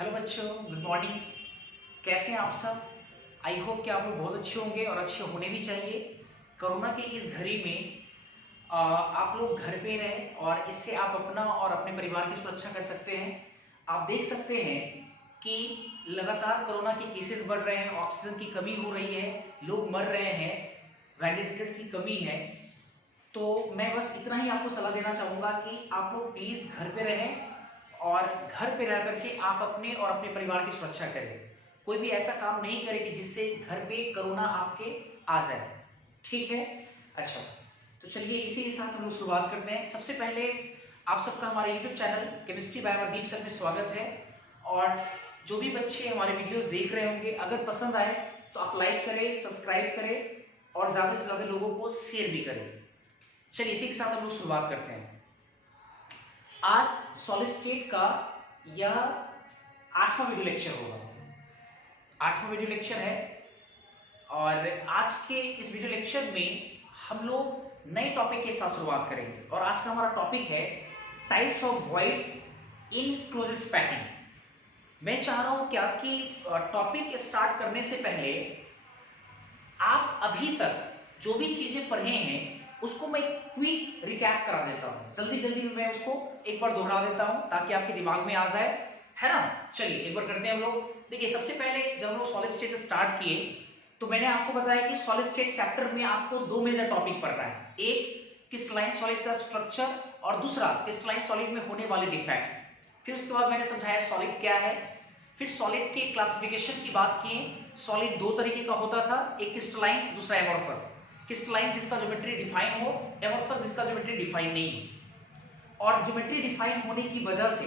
Hello बच्चों, good morning. कैसे हैं आप सब? आई होप कि आप लोग बहुत अच्छे होंगे और अच्छे होने भी चाहिए। कोरोना की इस घड़ी में आप लोग घर पे रहें और इससे आप अपना और अपने परिवार की सुरक्षा कर सकते हैं। आप देख सकते हैं कि लगातार कोरोना के केसेस बढ़ रहे हैं, ऑक्सीजन की कमी हो रही है, लोग मर रहे हैं, वेंटिलेटर्स की कमी है। तो मैं बस इतना ही आपको सलाह देना चाहूँगा कि आप लोग प्लीज़ घर पे रहें और घर पे रह करके आप अपने और अपने परिवार की सुरक्षा करें। कोई भी ऐसा काम नहीं करे कि जिससे घर पे कोरोना आपके आ जाए। ठीक है? अच्छा, तो चलिए इसी के साथ हम लोग शुरुआत करते हैं। सबसे पहले आप सबका हमारे YouTube channel chemistry bye Amardeep sir में स्वागत है। और जो भी बच्चे हमारे वीडियोस देख रहे होंगे, अगर पसंद आए तो आप लाइक करें, सब्सक्राइब करें और ज़्यादा से ज़्यादा लोगों को शेयर भी करें। चलिए इसी के साथ हम लोग शुरुआत करते हैं। आज सॉलिड स्टेट का यह 8वां वीडियो लेक्चर होगा। 8वां वीडियो लेक्चर है और आज के इस वीडियो लेक्चर में हम लोग नए टॉपिक के साथ शुरुआत करेंगे। और आज का हमारा टॉपिक है types of voids in closest packing. मैं चाह रहा हूं क्या कि टॉपिक स्टार्ट करने से पहले आप अभी तक जो भी चीजें पढ़े हैं उसको मैं क्विक रिकैप करा देता हूं। जल्दी जल्दी में मैं उसको एक बार दोहरा देता हूं ताकि आपके दिमाग में आ जाए, है ना? चलिए एक बार करते हैं हम लोग। देखिए, सबसे पहले जब हम लोग सॉलिड स्टेट स्टार्ट किए तो मैंने आपको बताया कि सॉलिड स्टेट चैप्टर में आपको दो मेजर टॉपिक पढ़ना है। एक क्रिस्टलाइन सॉलिड का स्ट्रक्चर और दूसरा क्रिस्टलाइन सॉलिड में होने वाले डिफेक्ट्स। फिर उसके बाद मैंने समझाया सॉलिड क्या है। फिर सॉलिड के क्लासिफिकेशन की बात की। सॉलिड दो तरीके का होता था, एक क्रिस्टलाइन, दूसरा एमोर्फस। क्रिस्टलाइन जिसका ज्योमेट्री डिफाइन हो, एमोर्फस जिसका ज्योमेट्री डिफाइन नहीं हो। और ज्योमेट्री डिफाइन होने की वजह से,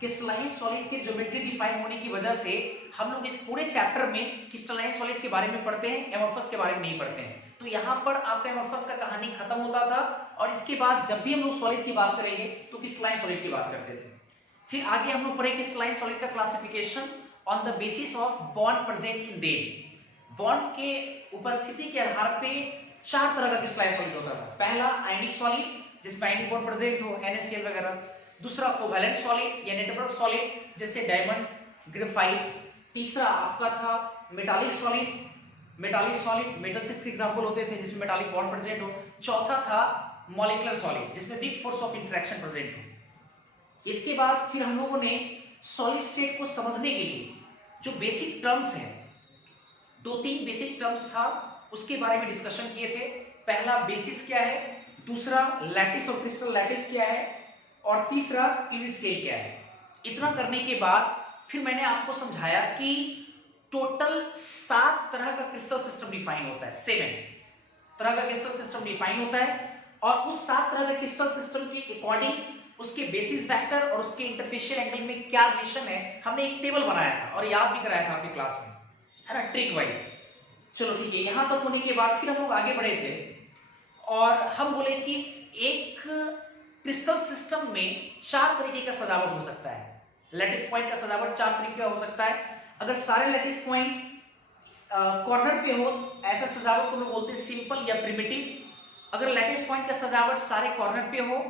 क्रिस्टलाइन सॉलिड के ज्योमेट्री डिफाइन होने की वजह से हम लोग इस पूरे चैप्टर में क्रिस्टलाइन सॉलिड के बारे में पढ़ते हैं, एमोर्फस के बारे में नहीं पढ़ते हैं। तो यहाँ पर आपका एमोर्फस का कहानी खत्म होता था और इसके बाद जब भी हम लोग सॉलिड की बात करेंगे तो क्रिस्टलाइन सॉलिड की बात करते थे। फिर आगे हम लोग पढ़े क्रिस्टलाइन सॉलिड का classification on the basis of bond present in them. Bond के उपस्थिति के आधार पे चार तरह का क्रिस्टलाइन सॉलिड होता था। पहला आयनिक सॉलिड जिसमें आयनिक बॉन्ड प्रेजेंट हो, NaCl वगैरह। दूसरा कोवैलेंट सॉलिड या नेटवर्क सॉलिड जैसे डायमंड, ग्रेफाइट। तीसरा आपका था metallic solid. Metallic solid metal से एग्जांपल होते थे जिसमें मेटालिक बॉन्ड प्रेजेंट हो। चौथा था मॉलिक्यूलर सॉलिड जिसमें weak force of interaction present हो। इसके बाद फिर हम लोगों ने सॉलिड स्टेट को समझने के लिए जो बेसिक टर्म्स हैं, दो तीन बेसिक टर्म्स था, उसके बारे में डिस्कशन किए थे। पहला बेसिस क्या है, दूसरा लैटिस और क्रिस्टल लैटिस क्या है, और तीसरा यूनिट सेल क्या है। इतना करने के बाद फिर मैंने आपको समझाया कि टोटल 7 तरह का क्रिस्टल सिस्टम डिफाइन होता है। 7 तरह का क्रिस्टल सिस्टम डिफाइन होता है और उस 7 तरह के क्रिस्टल सिस्टम के अकॉर्डिंग उसके बेसिस वेक्टर और उसके इंटरफेशियल एंगल में क्या रिलेशन है, हमने एक टेबल बनाया था और याद भी कराया था आपकी क्लास में, है ना, ट्रिक वाइज। चलो ठीक है, यहां तक होने के बाद फिर हम लोग आगे बढ़े थे और हम बोले कि एक क्रिस्टल सिस्टम में 4 तरीके का सजावट हो सकता है। लैटिस पॉइंट का सजावट 4 तरीके का हो सकता है। अगर सारे लैटिस पॉइंट कॉर्नर पे हो, ऐसा सजावट को हम लोग बोलते हैं सिंपल या प्रिमिटिव। अगर लैटिस पॉइंट का सजावट सारे कॉर्नर पे हो,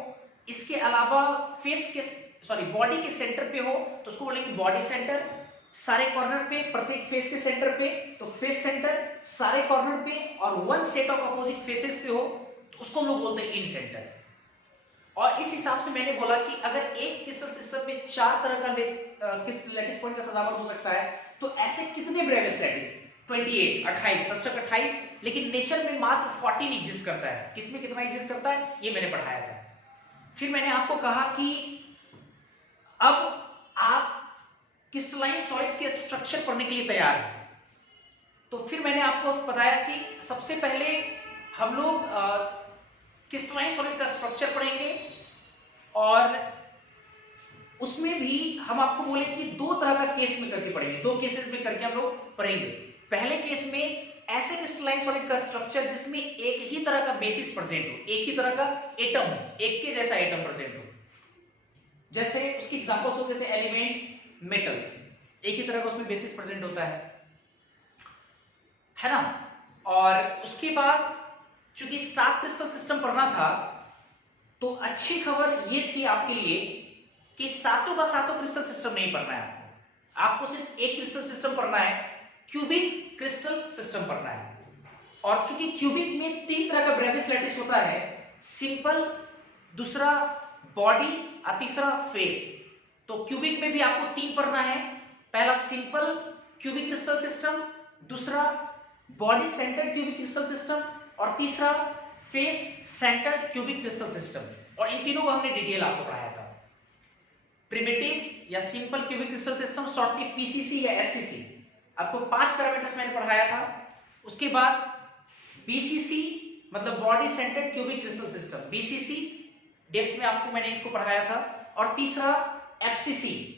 इसके अलावा फेस के बॉडी के सेंटर पे हो तो उसको बोलेंगे बॉडी सेंटर। सारे कॉर्नर पे, प्रत्येक फेस के सेंटर पे तो फेस सेंटर, सारे कॉर्नर पे और one set of opposite faces पे हो तो उसको हम लोग बोलते हैं इन सेंटर। और इस हिसाब से मैंने बोला कि अगर एक क्रिस्टल सिस्टम में 4 तरह का लैटिस पॉइंट का सजावट हो सकता है तो ऐसे कितने ब्रेवियस लैटिस? 28, 28, सच्चक 28, लेकिन नेचर में मात्र 14 एग्जिस्ट करता है। किसमें कितना एग्जिस्ट करता है ये मैंने पढ़ाया था। फिर मैंने आपको कहा कि अब आप क्रिस्टलाइन सॉलिड के स्ट्रक्चर पढ़ने के लिए तैयार हैं। तो फिर मैंने आपको बताया कि सबसे पहले हम लोग क्रिस्टलाइन सॉलिड का स्ट्रक्चर पढ़ेंगे और उसमें भी हम आपको बोले कि 2 तरह का केस में करके पढ़ेंगे, 2 केसेस में करके हम लोग पढ़ेंगे। पहले केस में ऐसे क्रिस्टलाइन सॉलिड का स्ट्रक्चर जिसमें एक ही तरह का बेसिस प्रेजेंट हो, एक ही तरह का एटम हो, एक के जैसा एटम प्रेजेंट हो। जैसे उसकी एग्जांपल्स होते थे एलिमेंट्स, मेटल्स, एक ही तरह का उसमें बेसिस प्रेजेंट होता है ना। और उसके बाद चूंकि 7 क्रिस्टल सिस्टम पढ़ना था तो अच्छी खबर ये थी आपके लिए कि सातों का सातों क्रिस्टल सिस्टम नहीं पढ़ना है आपको। आपको सिर्फ एक क्रिस्टल सिस्टम पढ़ना है, क्यूबिक क्रिस्टल सिस्टम पढ़ना है। और चूंकि क्यूबिक में 3 तरह का ब्रेविस लैटिस होता है, सिंपल, दूसरा बॉडी और तीसरा फेस। तो क्यूबिक में भी आपको 3 पढ़ना है, पहला सिंपल क्यूबिक क्रिस्टल सिस्टम, दूसरा body centred cubic crystal system और तीसरा face centred cubic crystal system. और इन तीनों को हमने डिटेल आपको पढ़ाया था। प्रिमिटिव या simple cubic crystal system, shortly PCC या एससीसी, आपको 5 पैरामीटर्स मैंने पढ़ाया था। उसके बाद बीसीसी मतलब body centred cubic crystal system, BCC depth में आपको मैंने इसको पढ़ाया था। और तीसरा FCC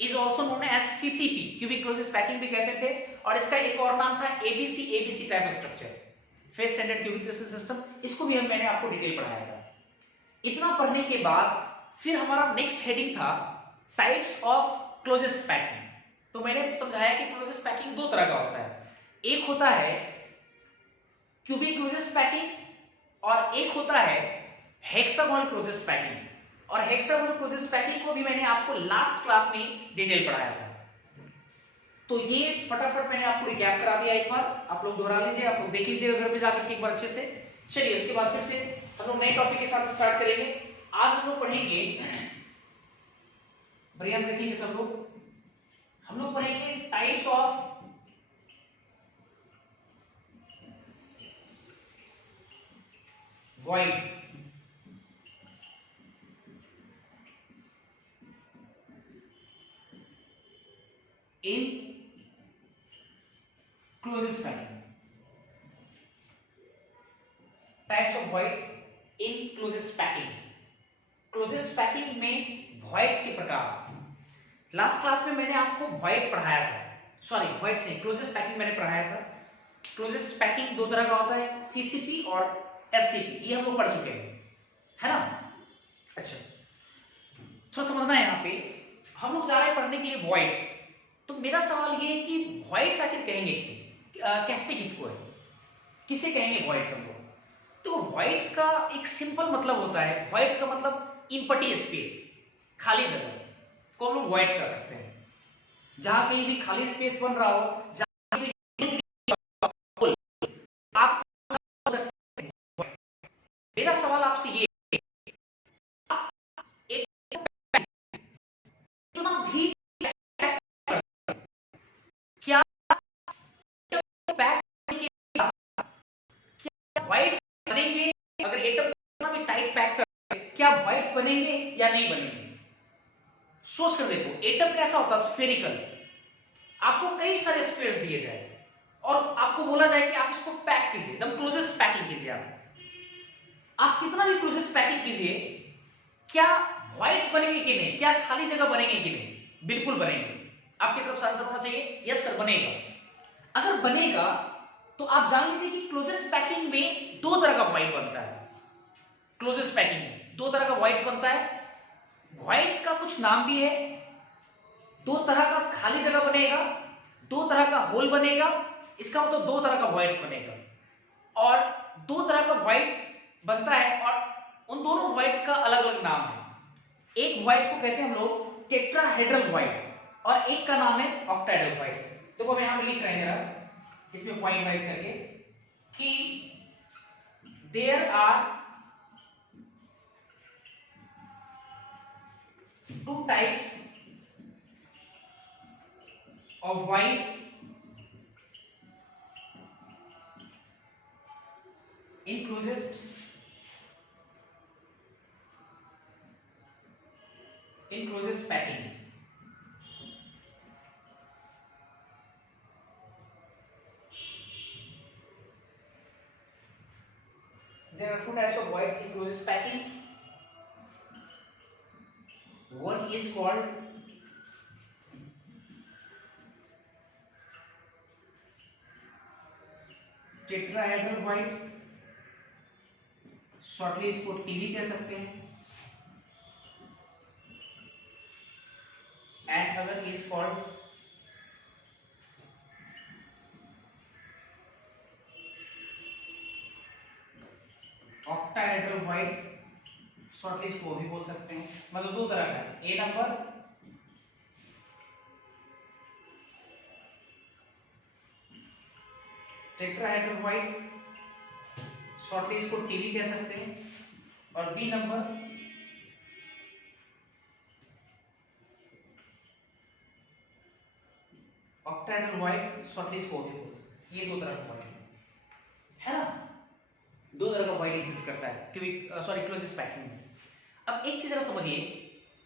is also known as CCP, cubic closest packing भी कहते थे। और इसका एक और नाम था ABC type structure, face centred cubic crystal system. इसको भी मैंने आपको डिटेल पढ़ाया था। इतना पढ़ने के बाद फिर हमारा नेक्स्ट हेडिंग था टाइप्स ऑफ क्लोजेस्ट पैकिंग। तो मैंने समझाया कि क्लोजेस्ट पैकिंग 2 तरह का होता है, एक होता है क्यूबिक क्लोजेस्ट पैकिंग और एक होता है हेक्सागोनल क्लोजेस्ट पैकिंग। और हेक्सागोनल क्लोजेस्ट पैकिंग को भी मैंने आपको लास्ट क्लास में डिटेल पढ़ाया था। तो ये फटाफट मैंने आपको रिकैप करा दिया, एक बार आप लोग दोहरा लीजिए, आप लोग देख लीजिएगा घर पे जाकर के एक बार अच्छे से। चलिए उसके बाद फिर से हम लोग नए टॉपिक के साथ स्टार्ट करेंगे। आज हम लोग पढ़ेंगे, बढ़िया से देखेंगे सब लोग, हम लोग पढ़ेंगे types of voids in closest packing. Types of voids in closest packing. Closest packing में वॉइड्स के प्रकार। लास्ट क्लास में मैंने आपको वॉइड्स पढ़ाया था, सॉरी वॉइड्स नहीं, क्लोजेस्ट पैकिंग मैंने पढ़ाया था। क्लोजेस्ट पैकिंग 2 तरह का होता है, सीसीपी और एससीपी, ये हम लोग पढ़ चुके हैं, है ना। अच्छा, थोड़ा समझना है यहाँ पे, हम लोग जा रहे हैं पढ़ने के लिए वॉइड्स। तो मेरा सवाल ये है कि वॉइड्स आखिर कहेंगे कहते किसको है, किसे कहेंगे वॉइड्स हम लोग। तो वॉइड्स का एक सिंपल मतलब होता है, वॉइड्स का मतलब इम्पटी स्पेस, खाली जगह को हम लोग वॉइड्स कह सकते हैं। जहां कहीं भी खाली स्पेस बन रहा हो, जहां भी आप, मेरा सवाल आपसे ये, इतना भी क्या पैक वॉइड्स बनेंगे, अगर एटम इतना भी टाइट पैक कर, क्या वॉइड्स बनेंगे या नहीं बनेंगे। सोच कर देखो, एटम कैसा होता है, स्फेरिकल। आपको कई सारे स्फीयर्स दिए जाए और आपको बोला जाए कि आप इसको पैक कीजिए, एकदम क्लोजेस्ट पैकिंग कीजिए। आप कितना भी क्लोजेस्ट पैकिंग कीजिए, क्या वॉइड्स बनेंगे कि नहीं, क्या खाली जगह बनेंगे कि नहीं, बिल्कुल बनेंगे। आपकी तरफ से आंसर होना चाहिए यस सर बनेगा। अगर बनेगा तो आप जान लीजिए कि क्लोजेस्ट पैकिंग में 2 तरह का वॉइड बनता है। क्लोजेस्ट पैकिंग में 2 तरह का वॉइड्स बनता है। वॉइड्स का कुछ नाम भी है, 2 तरह का खाली जगह बनेगा, 2 तरह का होल बनेगा, इसका मतलब 2 तरह का वॉइड्स बनेगा। और 2 तरह का वॉइड्स बनता है और उन दोनों वॉइड्स का अलग अलग नाम है। एक वॉइड्स को कहते हैं हम लोग टेट्राहेड्रल वॉइड और एक का नाम है ऑक्टाहेड्रल वॉइड्स। देखो हम यहां पे लिख रहे हैं जरा इसमें पॉइंट वाइज करके कि there are 2 types of wide in closest packing. There are 2 types of voids in closest packing. One is called tetrahedral voids, shortly इसको टीवी कह सकते हैं, and other is called octahedral voids, shortly इसको भी बोल सकते हैं। मतलब 2 तरह का है, A number tetrahedral voids, shortly इसको टीवी कह सकते हैं। और B number octahedral void, shortly इसको ओवी बोल सकते हैं। ये दो तरह का व्हाइट है ना, दो तरह का व्हाइट एग्जिस्ट करता है क्लोजेस्ट पैकिंग में। अब एक चीज जरा समझिए,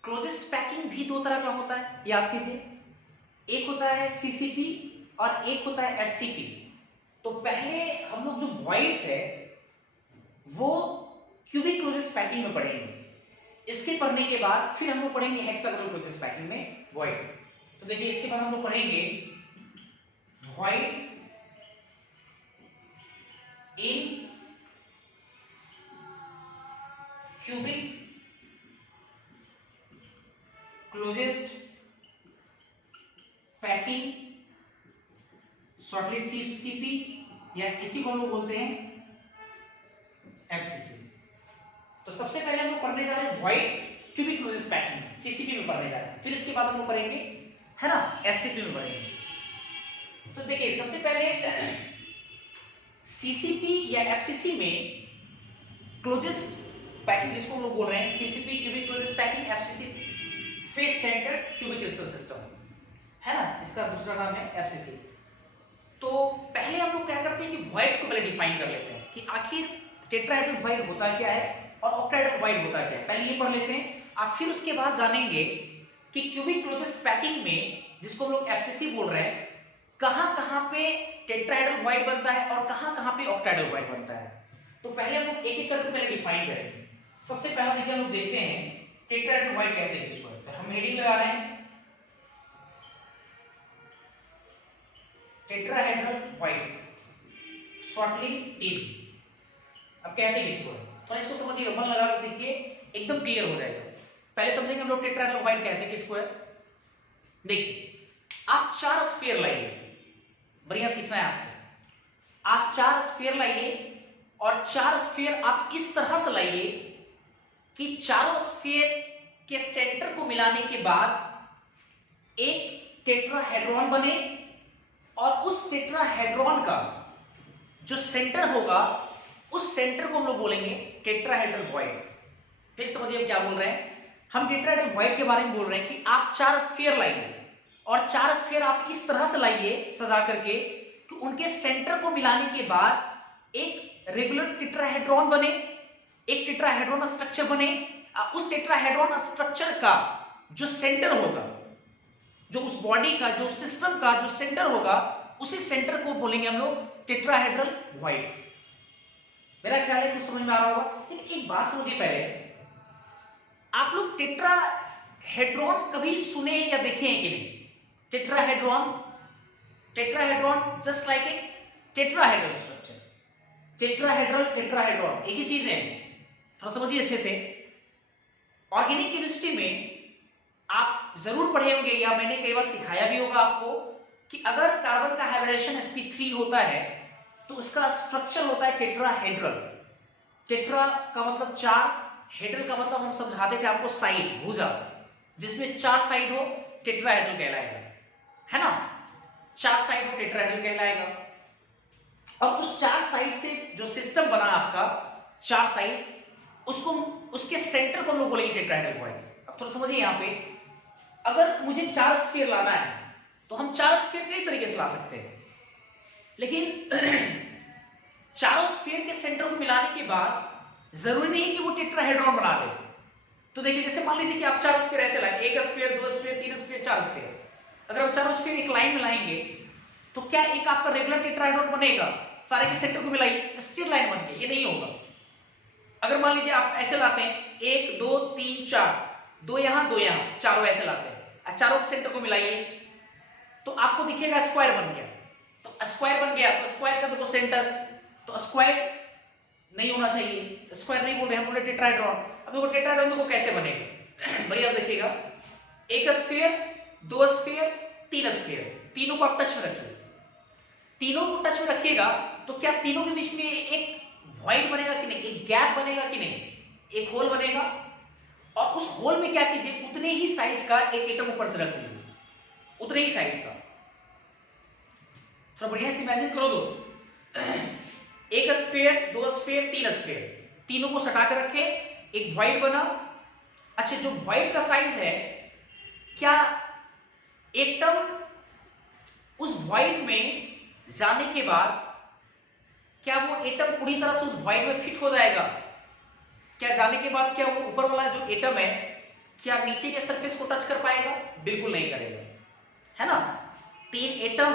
क्लोजेस्ट पैकिंग भी दो तरह का होता है, याद कीजिए। एक होता है सीसीपी और एक होता है एससीपी। तो पहले हम लोग जो व्हाइट्स है वो क्यूबिक क्लोजेस्ट पैकिंग में पढ़ेंगे। इसके पढ़ने के बाद फिर हम लोग पढ़ेंगे हेक्सागोनल क्लोजेस्ट पैकिंग में व्हाइट्स। तो देखिए इसके बाद हम लोग पढ़ेंगे voids in cubic closest packing, shortly CCP या इसी को हम लोग बोलते हैं एफसीसी। तो सबसे पहले हम लोग पढ़ने जा रहे हैं whites cubic closest packing, CCP में पढ़ने जा रहे हैं। फिर इसके बाद हम लोग पढ़ेंगे है ना एससीपी में पढ़ेंगे। तो देखिए सबसे पहले सीसीपी या एफसीसी में क्लोजेस्ट पैकिंग जिसको हम लोग बोल रहे हैं CCP cubic closest packing, FCC face centred cubic crystal system है ना, इसका दूसरा नाम है एफसीसी। तो पहले हम लोग क्या करते हैं कि व्हाइट्स को पहले डिफाइन कर लेते हैं कि आखिर टेट्राहेड्रल व्हाइट होता क्या है और ऑक्टाहेड्रल व्हाइट होता क्या है, पहले ये पढ़ लेते हैं। और फिर उसके बाद जानेंगे कि क्यूबिक क्लोजेस्ट पैकिंग में जिसको हम लोग एफसीसी बोल रहे हैं कहां-कहां पे टेट्राहेड्रल व्हाइट बनता है और कहां-कहां पे ऑक्टाहेड्रल व्हाइट बनता है। तो पहले हम लोग एक-एक करके पहले डिफाइन करेंगे। सबसे पहला देखिए हम लोग देखते हैं टेट्राहेड्रल व्हाइट कहते हैं किसको। तो हम हेडिंग लगा रहे हैं टेट्राहेड्रल व्हाइट्स, शॉर्टली टीवी। अब कहते हैं किसको है, थोड़ा इसको समझिए, मन लगा कर सीखिए, एकदम क्लियर हो जाएगा। पहले समझेंगे हम लोग टेट्राहेड्रल व्हाइट कहते हैं किसको है। देखिए आप 4 स्फीयर लाइए, बढ़िया सीखना है आपको। आप 4 स्फीयर लाइए और 4 स्फीयर आप इस तरह से लाइए कि चारों स्फीयर के सेंटर को मिलाने के बाद एक टेट्राहेड्रॉन बने और उस टेट्राहेड्रॉन का जो सेंटर होगा उस सेंटर को हम लोग बोलेंगे टेट्राहेड्रल व्हाइट्स। फिर समझिए हम क्या बोल रहे हैं, हम टेट्राहेड्रल व्हाइट के बारे में बोल रहे हैं कि आप 4 स्फीयर लाइए और 4 स्फीयर आप इस तरह से लाइए सजा करके कि उनके सेंटर को मिलाने के बाद एक रेगुलर टेट्राहेड्रॉन बने, एक टेट्राहेड्रॉन स्ट्रक्चर बने। उस टेट्राहेड्रॉन स्ट्रक्चर का जो सेंटर होगा, जो उस बॉडी का जो सिस्टम का जो सेंटर होगा, उसी सेंटर को बोलेंगे हम लोग टेट्राहेड्रल व्हाइट्स। मेरा ख्याल है कुछ समझ में आ रहा होगा। लेकिन एक बात समझिए, पहले आप लोग टेट्राहेड्रॉन कभी सुने या देखे हैं कि नहीं? Tetrahedron, tetrahedron just like a tetrahedral structure, tetrahedron एक ही चीज है। थोड़ा समझिए अच्छे से। ऑर्गेनिक केमिस्ट्री में आप जरूर पढ़े होंगे या मैंने कई बार सिखाया भी होगा आपको कि अगर कार्बन का हाइब्रिडेशन sp3 होता है तो उसका स्ट्रक्चर होता है टेट्राहेड्रल। टेट्रा का मतलब 4, हेड्रल का मतलब हम समझाते थे आपको साइड, भुजा, जिसमें 4 साइड हो टेट्राहेड्रल कहलाएगा, है ना। 4 साइड हो टेट्राहेड्रल कहलाएगा। और उस 4 साइड से जो सिस्टम बना आपका 4 साइड, उसको उसके सेंटर को हम लोग बोलेंगे टेट्राहेड्रल व्हाइट्स। अब थोड़ा समझिए, यहाँ पे अगर मुझे 4 स्फीयर लाना है तो हम 4 स्फीयर कई तरीके से ला सकते हैं, लेकिन चारों स्फीयर के सेंटर को मिलाने के बाद जरूरी नहीं कि वो टेट्राहेड्रॉन बना दे। तो देखिए जैसे मान लीजिए कि आप 4 स्फीयर ऐसे लाए, 1 स्फीयर, 2 स्फीयर, 3 स्फीयर, 4 स्फीयर। अगर हम चारों स्फीयर एक लाइन में लाएंगे तो क्या एक आपका रेगुलर टेट्राहेड्रॉन बनेगा? सारे के सेंटर को मिलाइए, स्ट्रेट लाइन बन के, ये नहीं होगा। अगर मान लीजिए आप ऐसे लाते हैं 1 2 3 4, 2 यहां 2 यहां, चारों ऐसे लाते हैं, चारों के सेंटर को मिलाइए तो आपको दिखेगा स्क्वायर बन गया। तो स्क्वायर बन गया तो स्क्वायर का देखो सेंटर, तो स्क्वायर नहीं होना चाहिए, स्क्वायर नहीं बोल रहे, हम बोल रहे टेट्राहेड्रॉन। अब देखो टेट्राहेड्रॉन देखो कैसे बनेगा, बढ़िया देखिएगा। 1 स्फीयर, 2 स्फीयर, 3 स्फीयर, तीनों को आप टच में रखिए। तीनों को टच में रखिएगा तो क्या तीनों के बीच में एक वॉइड बनेगा कि नहीं, एक गैप बनेगा कि नहीं, एक होल बनेगा। और उस होल में क्या कीजिए, उतने ही साइज का एक एटम ऊपर से रख दीजिए, उतने ही साइज का। थोड़ा बढ़िया से इमेजिन करो दोस्तों। एक स्फीयर, दो स्फीयर, तीन स्फीयर, तीनों को सटा के रखे, एक व्हाइट बना। अच्छा, जो व्हाइट का साइज है, क्या एटम उस व्हाइट में जाने के बाद क्या वो एटम पूरी तरह से उस व्हाइट में फिट हो जाएगा? क्या जाने के बाद क्या वो ऊपर वाला जो एटम है, क्या नीचे के सरफेस को टच कर पाएगा? बिल्कुल नहीं करेगा, है ना। तीन एटम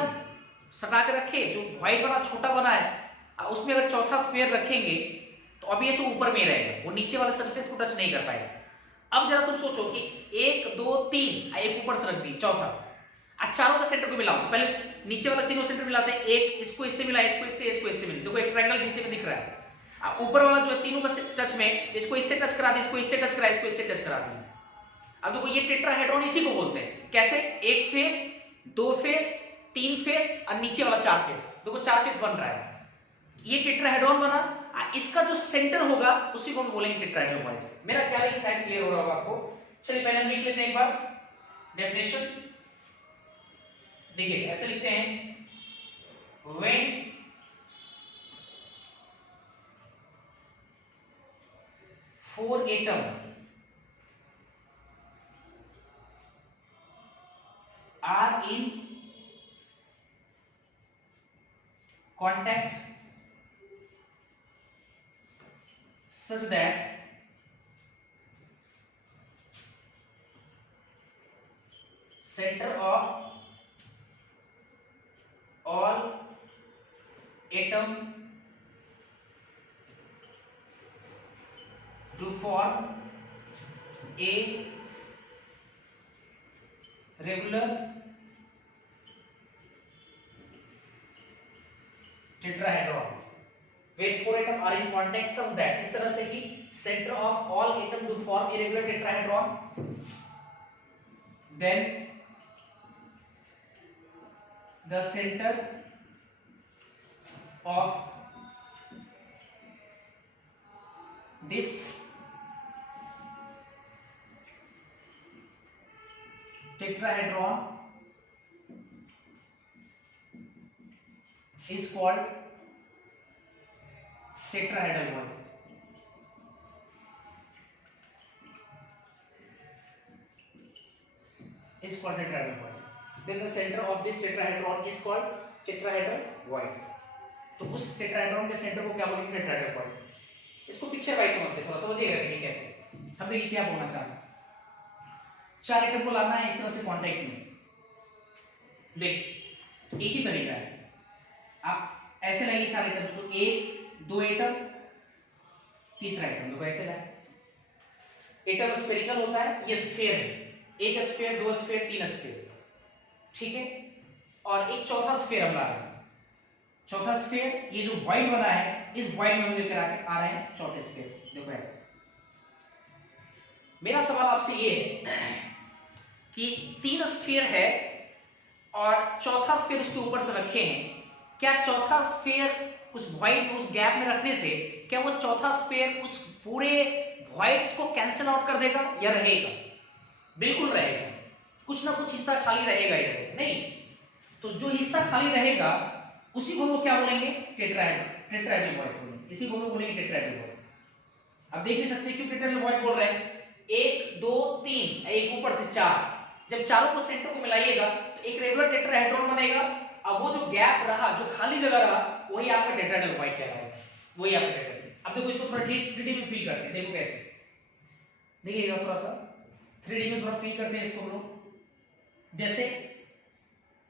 सटा के रखे, जो व्हाइट बना, छोटा बना है, उसमें अगर चौथा स्फीयर रखेंगे तो ऑब्वियस वो ऊपर में ही रहेगा, वो नीचे वाले सरफेस को टच नहीं कर पाएगा। अब जरा तुम सोचो कि एक, दो, तीन, एक ऊपर से रख दी, चौथा, चारों का सेंटर को मिलाओ। तो पहले नीचे वाला तीनों सेंटर मिलाते हैं, एक इसको इससे मिला, इसको इससे, इसको इससे मिला, देखो एक ट्रायंगल नीचे में दिख रहा है। ऊपर वाला जो है तीनों का टच में, इसको इससे टच करा दी, इसको इससे टच करा, इसको इससे टच करा दी। अब देखो ये टेट्राहेड्रॉन इसी को बोलते हैं। कैसे? एक फेस, दो फेस, तीन फेस और नीचे वाला चार फेस। देखो चार फेस बन रहा है, ये टेट्राहेड्रॉन बना। इसका जो सेंटर होगा उसी को हम बोलेंगे टेट्राहेड्रल पॉइंट्स। मेरा ख्याल है कि शायद क्लियर हो रहा होगा आपको। चलिए पहले हम लिख लेते हैं एक बार डेफिनेशन। देखिए ऐसे लिखते हैं, when four atom are in contact such that center of all atom to form a regular tetrahedron. When four atom are in contact such that, इस तरह से कि center of all atom to form a regular tetrahedron, then the center of this tetrahedron is called tetrahedral bond. Is called tetrahedral bond. Then the center of this tetrahedron is called tetrahedral voids. तो उस tetrahedron के centre को क्या बोलेंगे? Tetrahedral points. इसको picture wise समझते, थोड़ा समझिएगा कि कैसे। हम देखिए क्या बोलना चाह रहे हैं। चार एटम को लाना है इस तरह से कांटेक्ट में। देख एक ही तरीका है, आप ऐसे लाइए चार एटम्स को, एक, दो एटम, तीसरा एटम, देखो ऐसे लाए। एटम स्फेरिकल होता है, ये स्फीयर है, एक स्फीयर, दो स्फीयर, तीन स्फीयर, ठीक है। और एक चौथा स्फीयर हम ला रहे हैं। चौथा स्फीयर, ये जो व्हाइट बना है, इस व्हाइट में हम लेकर आ रहे हैं चौथे स्फीयर, देखो ऐसे। मेरा सवाल आपसे ये है कि तीन स्फीयर है और चौथा स्फीयर उसके ऊपर से रखे हैं, क्या चौथा स्फीयर उस व्हाइट में, उस गैप में रखने से क्या वो चौथा स्फीयर उस पूरे व्हाइट्स को कैंसिल आउट कर देगा या रहेगा? बिल्कुल रहेगा, कुछ ना कुछ हिस्सा खाली रहेगा ही रहेगा, नहीं। तो जो हिस्सा खाली रहेगा उसी को हम क्या बोलेंगे? टेट्राहेड्रल वॉइड्स बोलेंगे, इसी को हम बोलेंगे टेट्राहेड्रल वॉइड। अब देख भी सकते हैं क्यों टेट्राहेड्रल वॉइड बोल रहे हैं। एक, दो, तीन, एक ऊपर से चार, जब चारों को सेंटर को मिलाइएगा तो एक रेगुलर टेट्राहेड्रॉन बनेगा। अब वो जो गैप रहा, जो खाली जगह रहा, वही आपका टेट्राहेड्रल वॉइड कहलाएगा, वही आपका टेट्राहेड्रल। अब देखो इसको थोड़ा 3D में फील करते हैं, देखो कैसे, देखिएगा थोड़ा सा 3D में थोड़ा फील करते हैं इसको हम लोग। जैसे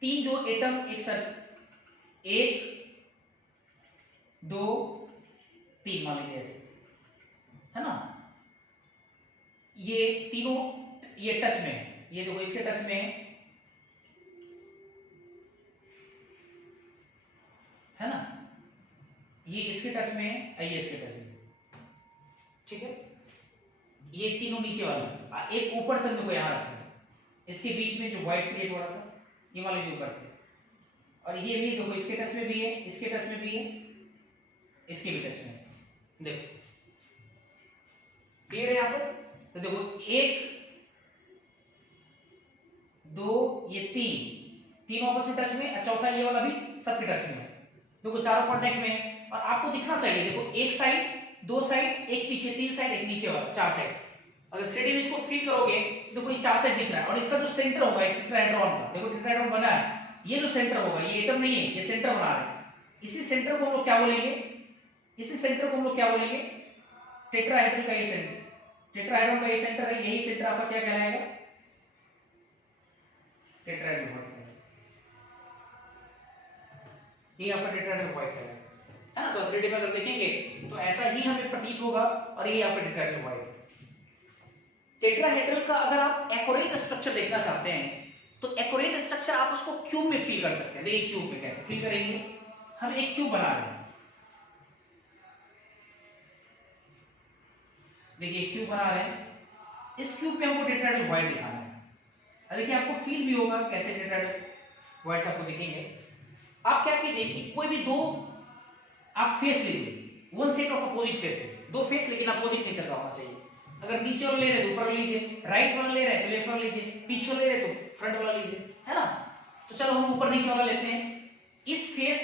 तीन जो एटम एक साथ, एक, दो, तीन मान लीजिए ऐसे, है ना। ये तीनों ये टच में है, ये देखो इसके टच में है ना, ये इसके टच में है, ये इसके टच में, ठीक है। ये तीनों नीचे वाला, एक ऊपर से हमको यहां रखना है, इसके बीच में जो वॉइस क्रिएट हो रहा था, ये मान लीजिए ऊपर से, और ये भी देखो इसके टच में भी है, इसके टच में भी है, इसके भी टच में है, देखो क्लियर है यहां तक। तो देखो एक, दो, ये तीन, तीनों आपस में टच में, चौथा ये वाला भी सबके टच में है। देखो चारों कांटेक्ट में है और आपको दिखना चाहिए, देखो एक साइड, दो साइड, एक पीछे, तीन साइड, एक नीचे वाला, चार साइड। अगर 3D में इसको फील करोगे देखो ये चार साइड दिख रहा है और इसका जो सेंटर होगा इस टेट्राहेड्रॉन का, देखो टेट्राहेड्रॉन बना है, ये जो सेंटर होगा ये एटम नहीं है, ये सेंटर बना रहे हैं। इसी सेंटर को हम लोग क्या बोलेंगे, इसी सेंटर को हम लोग क्या बोलेंगे, टेट्राहेड्रल का ये सेंटर, टेट्राहेड्रॉन का ये सेंटर है, यही सेंटर आपका क्या कहलाएगा, टेट्राहेड्रल कहलाएगा। ये आपका टेट्राहेड्रल कहलाएगा, है ना। तो 3D में अगर देखेंगे तो ऐसा ही हमें प्रतीत होगा और ये आपका टेट्राहेड्रल है। टेट्राहेड्रल का अगर आप एक्यूरेट स्ट्रक्चर देखना चाहते हैं तो एक्यूरेट स्ट्रक्चर आप उसको क्यूब में फील कर सकते हैं। देखिए क्यूब में कैसे फील करेंगे, हम एक क्यूब बना रहे हैं, देखिए क्यूब बना रहे हैं, इस क्यूब पे हमको टेट्राहेड्रल व्हाइट दिखाना है। देखिए आपको फील भी होगा कैसे टेट्राहेड्रल व्हाइट्स आपको दिखेंगे। आप क्या कीजिए कि कोई भी दो आप फेस लीजिए, one set of opposite faces, दो फेस लेकिन अपोजिट नहीं चल रहा होना चाहिए। अगर नीचे वाला ले रहे तो ऊपर वाला लीजिए, राइट वाला ले रहे तो लेफ्ट वाला लीजिए, पीछे वाला ले रहे तो फ्रंट वाला लीजिए, है ना। तो चलो हम ऊपर नीचे वाला लेते हैं, इस फेस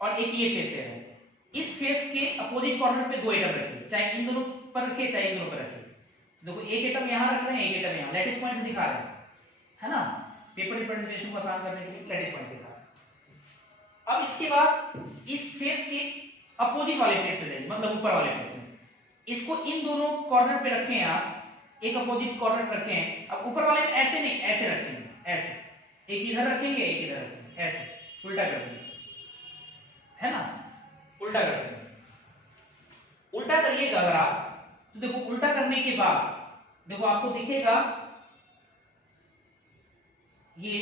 और एक ये फेस ले रहे हैं, इस फेस के अपोजिट कॉर्नर पे दो एटम रखिए, चाहे इन दोनों पर रखिए चाहे इन दोनों पर रखिए। देखो एक एटम यहां रख रहे हैं, एक एटम यहां, लैटिस पॉइंट से दिखा रहे हैं, है ना, पेपर रिप्रेजेंटेशन को आसान करने के लिए लैटिस पॉइंट दिखा रहे हैं। अब इसके बाद इस फेस के अपोजिट वाले फेस पे जाइए, मतलब ऊपर वाले फेस में, इसको इन दोनों कॉर्नर पे रखें आप, एक अपोजिट कॉर्नर पे रखें। अब ऊपर वाले में ऐसे नहीं, ऐसे रखेंगे, ऐसे, एक इधर रखेंगे एक इधर रखेंगे, ऐसे उल्टा कर देंगे, है ना, उल्टा कर देंगे। उल्टा करिएगा अगर आप तो देखो उल्टा करने के बाद देखो आपको दिखेगा ये,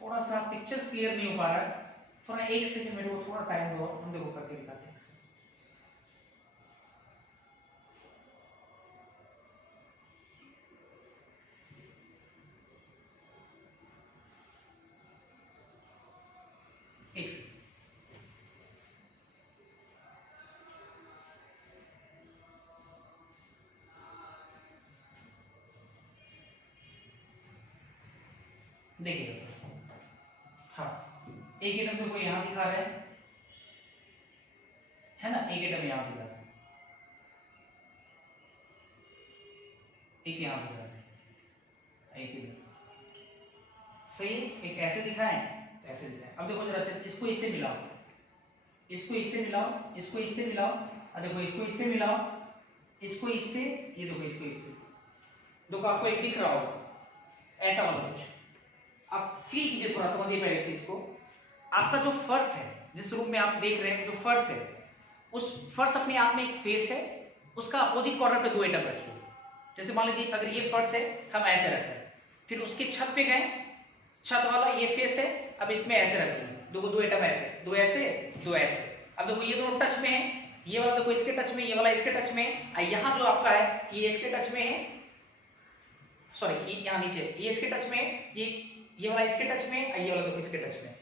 थोड़ा सा पिक्चर्स क्लियर नहीं हो पा रहा है, थोड़ा एक सेकंड मेरे को थोड़ा टाइम दो, हम देखो करके दिखाते हैं। एक सेकंड, देखिएगा, हाँ एक एटम देखो यहां दिखा रहे हैं, है ना, एक एटम यहां दिखा रहा है, एक यहां दिखा रहा है, एक इधर, सही, एक ऐसे दिखाएं तो ऐसे दिखाएं। अब देखो जरा इसको इससे मिलाओ, इसको इससे मिलाओ, इसको इससे मिलाओ, और देखो इसको इससे मिलाओ, इसको इससे, ये देखो इसको इससे, देखो आपको एक दिख रहा होगा ऐसा वाला कुछ, आप फील कीजिए, थोड़ा समझिए पहले से इसको। आपका जो फर्श है, जिस रूम में आप देख रहे हैं जो फर्श है, उस फर्श अपने आप में एक फेस है, उसका अपोजिट कॉर्नर पे दो एटम रखिए। जैसे मान लीजिए अगर ये फर्श है, हम ऐसे रख रहे हैं, फिर उसके छत पे गए, छत वाला ये फेस है, अब इसमें ऐसे रख दिए, देखो दो एटम ऐसे, दो ऐसे, दो ऐसे। अब देखो ये दोनों टच में है, ये वाला देखो इसके टच में, ये वाला इसके टच में, और यहाँ जो आपका है ये इसके टच में है, सॉरी ये यहाँ नीचे, ये इसके टच में, ये वाला इसके टच में, और ये वाला देखो इसके टच में,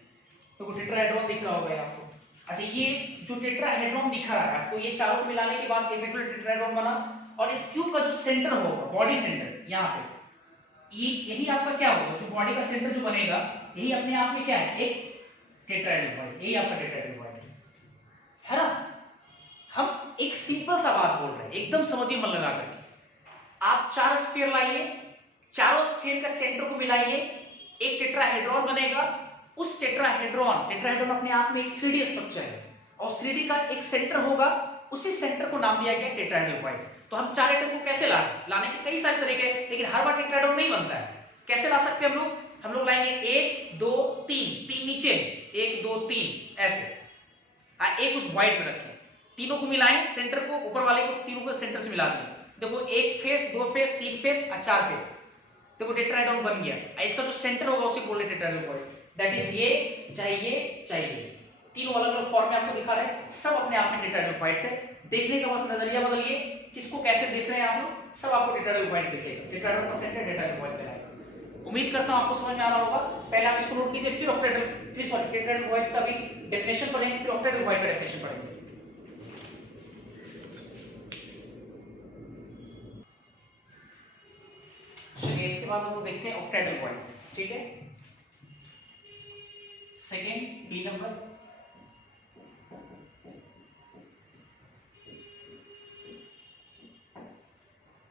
तो टेट्राहेड्रॉन दिख रहा होगा आपको। अच्छा ये जो टेट्राहेड्रॉन दिख रहा है आपको, ये चारों को मिलाने के बाद एक रेगुलर टेट्राहेड्रॉन बना, और इस क्यूब का जो सेंटर होगा, बॉडी सेंटर यहाँ पे, ये यही आपका क्या होगा, जो बॉडी का सेंटर जो बनेगा, यही अपने आप में क्या है, एक टेट्राहेड्रल पॉइंट, यही आपका टेट्राहेड्रल पॉइंट है ना। हम एक सिंपल सा बात बोल रहे हैं, एकदम समझिए मन लगा करके। आप चार स्फीयर लाइए, चारों स्फीयर का सेंटर को मिलाइए, एक टेट्राहेड्रॉन बनेगा। उस टेट्राहेड्रॉन अपने आप में एक 3D स्ट्रक्चर है, और 3D का एक सेंटर होगा, उसी सेंटर को नाम दिया गया टेट्राहेड्रल पॉइंट्स। तो हम चार एटम को कैसे लाने के कई सारे तरीके, लेकिन हर बार टेट्राहेड्रॉन नहीं बनता है। कैसे ला सकते हैं हम लोग लाएंगे 1 2 3, 3 नीचे, 1 2 3 ऐसे, एक उस व्हाइट में रखें, तीनों को मिलाएं, सेंटर को, ऊपर वाले को, तीनों को सेंटर से मिला दें, देखो एक फेस, दो फेस, तीन फेस और चार फेस, देखो टेट्राहेड्रॉन बन गया। इसका जो सेंटर होगा उसे बोलते हैं टेट्राहेड्रल पॉइंट्स, दैट इज ये चाहे ये चाहे ये, तीनों अलग अलग फॉर्म में आपको दिखा रहे हैं, सब अपने आप में टेट्राहेड्रल पॉइंट्स है। देखने का बस नजरिया बदलिए, किसको कैसे देख रहे हैं आप लोग, सब आपको टेट्राहेड्रल पॉइंट्स दिखेगा, टेट्राहेड्रल का सेंटर टेट्राहेड्रल पॉइंट कहलाएगा। उम्मीद करता हूं आपको समझ में आ रहा होगा। पहले आप इसको नोट कीजिए, फिर ऑक्टेट्राहेड्रल, फिर सॉरी टेट्राहेड्रल पॉइंट्स का भी डेफिनेशन पढ़ेंगे, फिर ऑक्टेट्राहेड्रल पॉइंट का डेफिनेशन पढ़ेंगे। चलिए इसके बाद हम लोग देखते हैं ऑक्टेट्राहेड्रल पॉइंट्स, ठीक है। Second B number,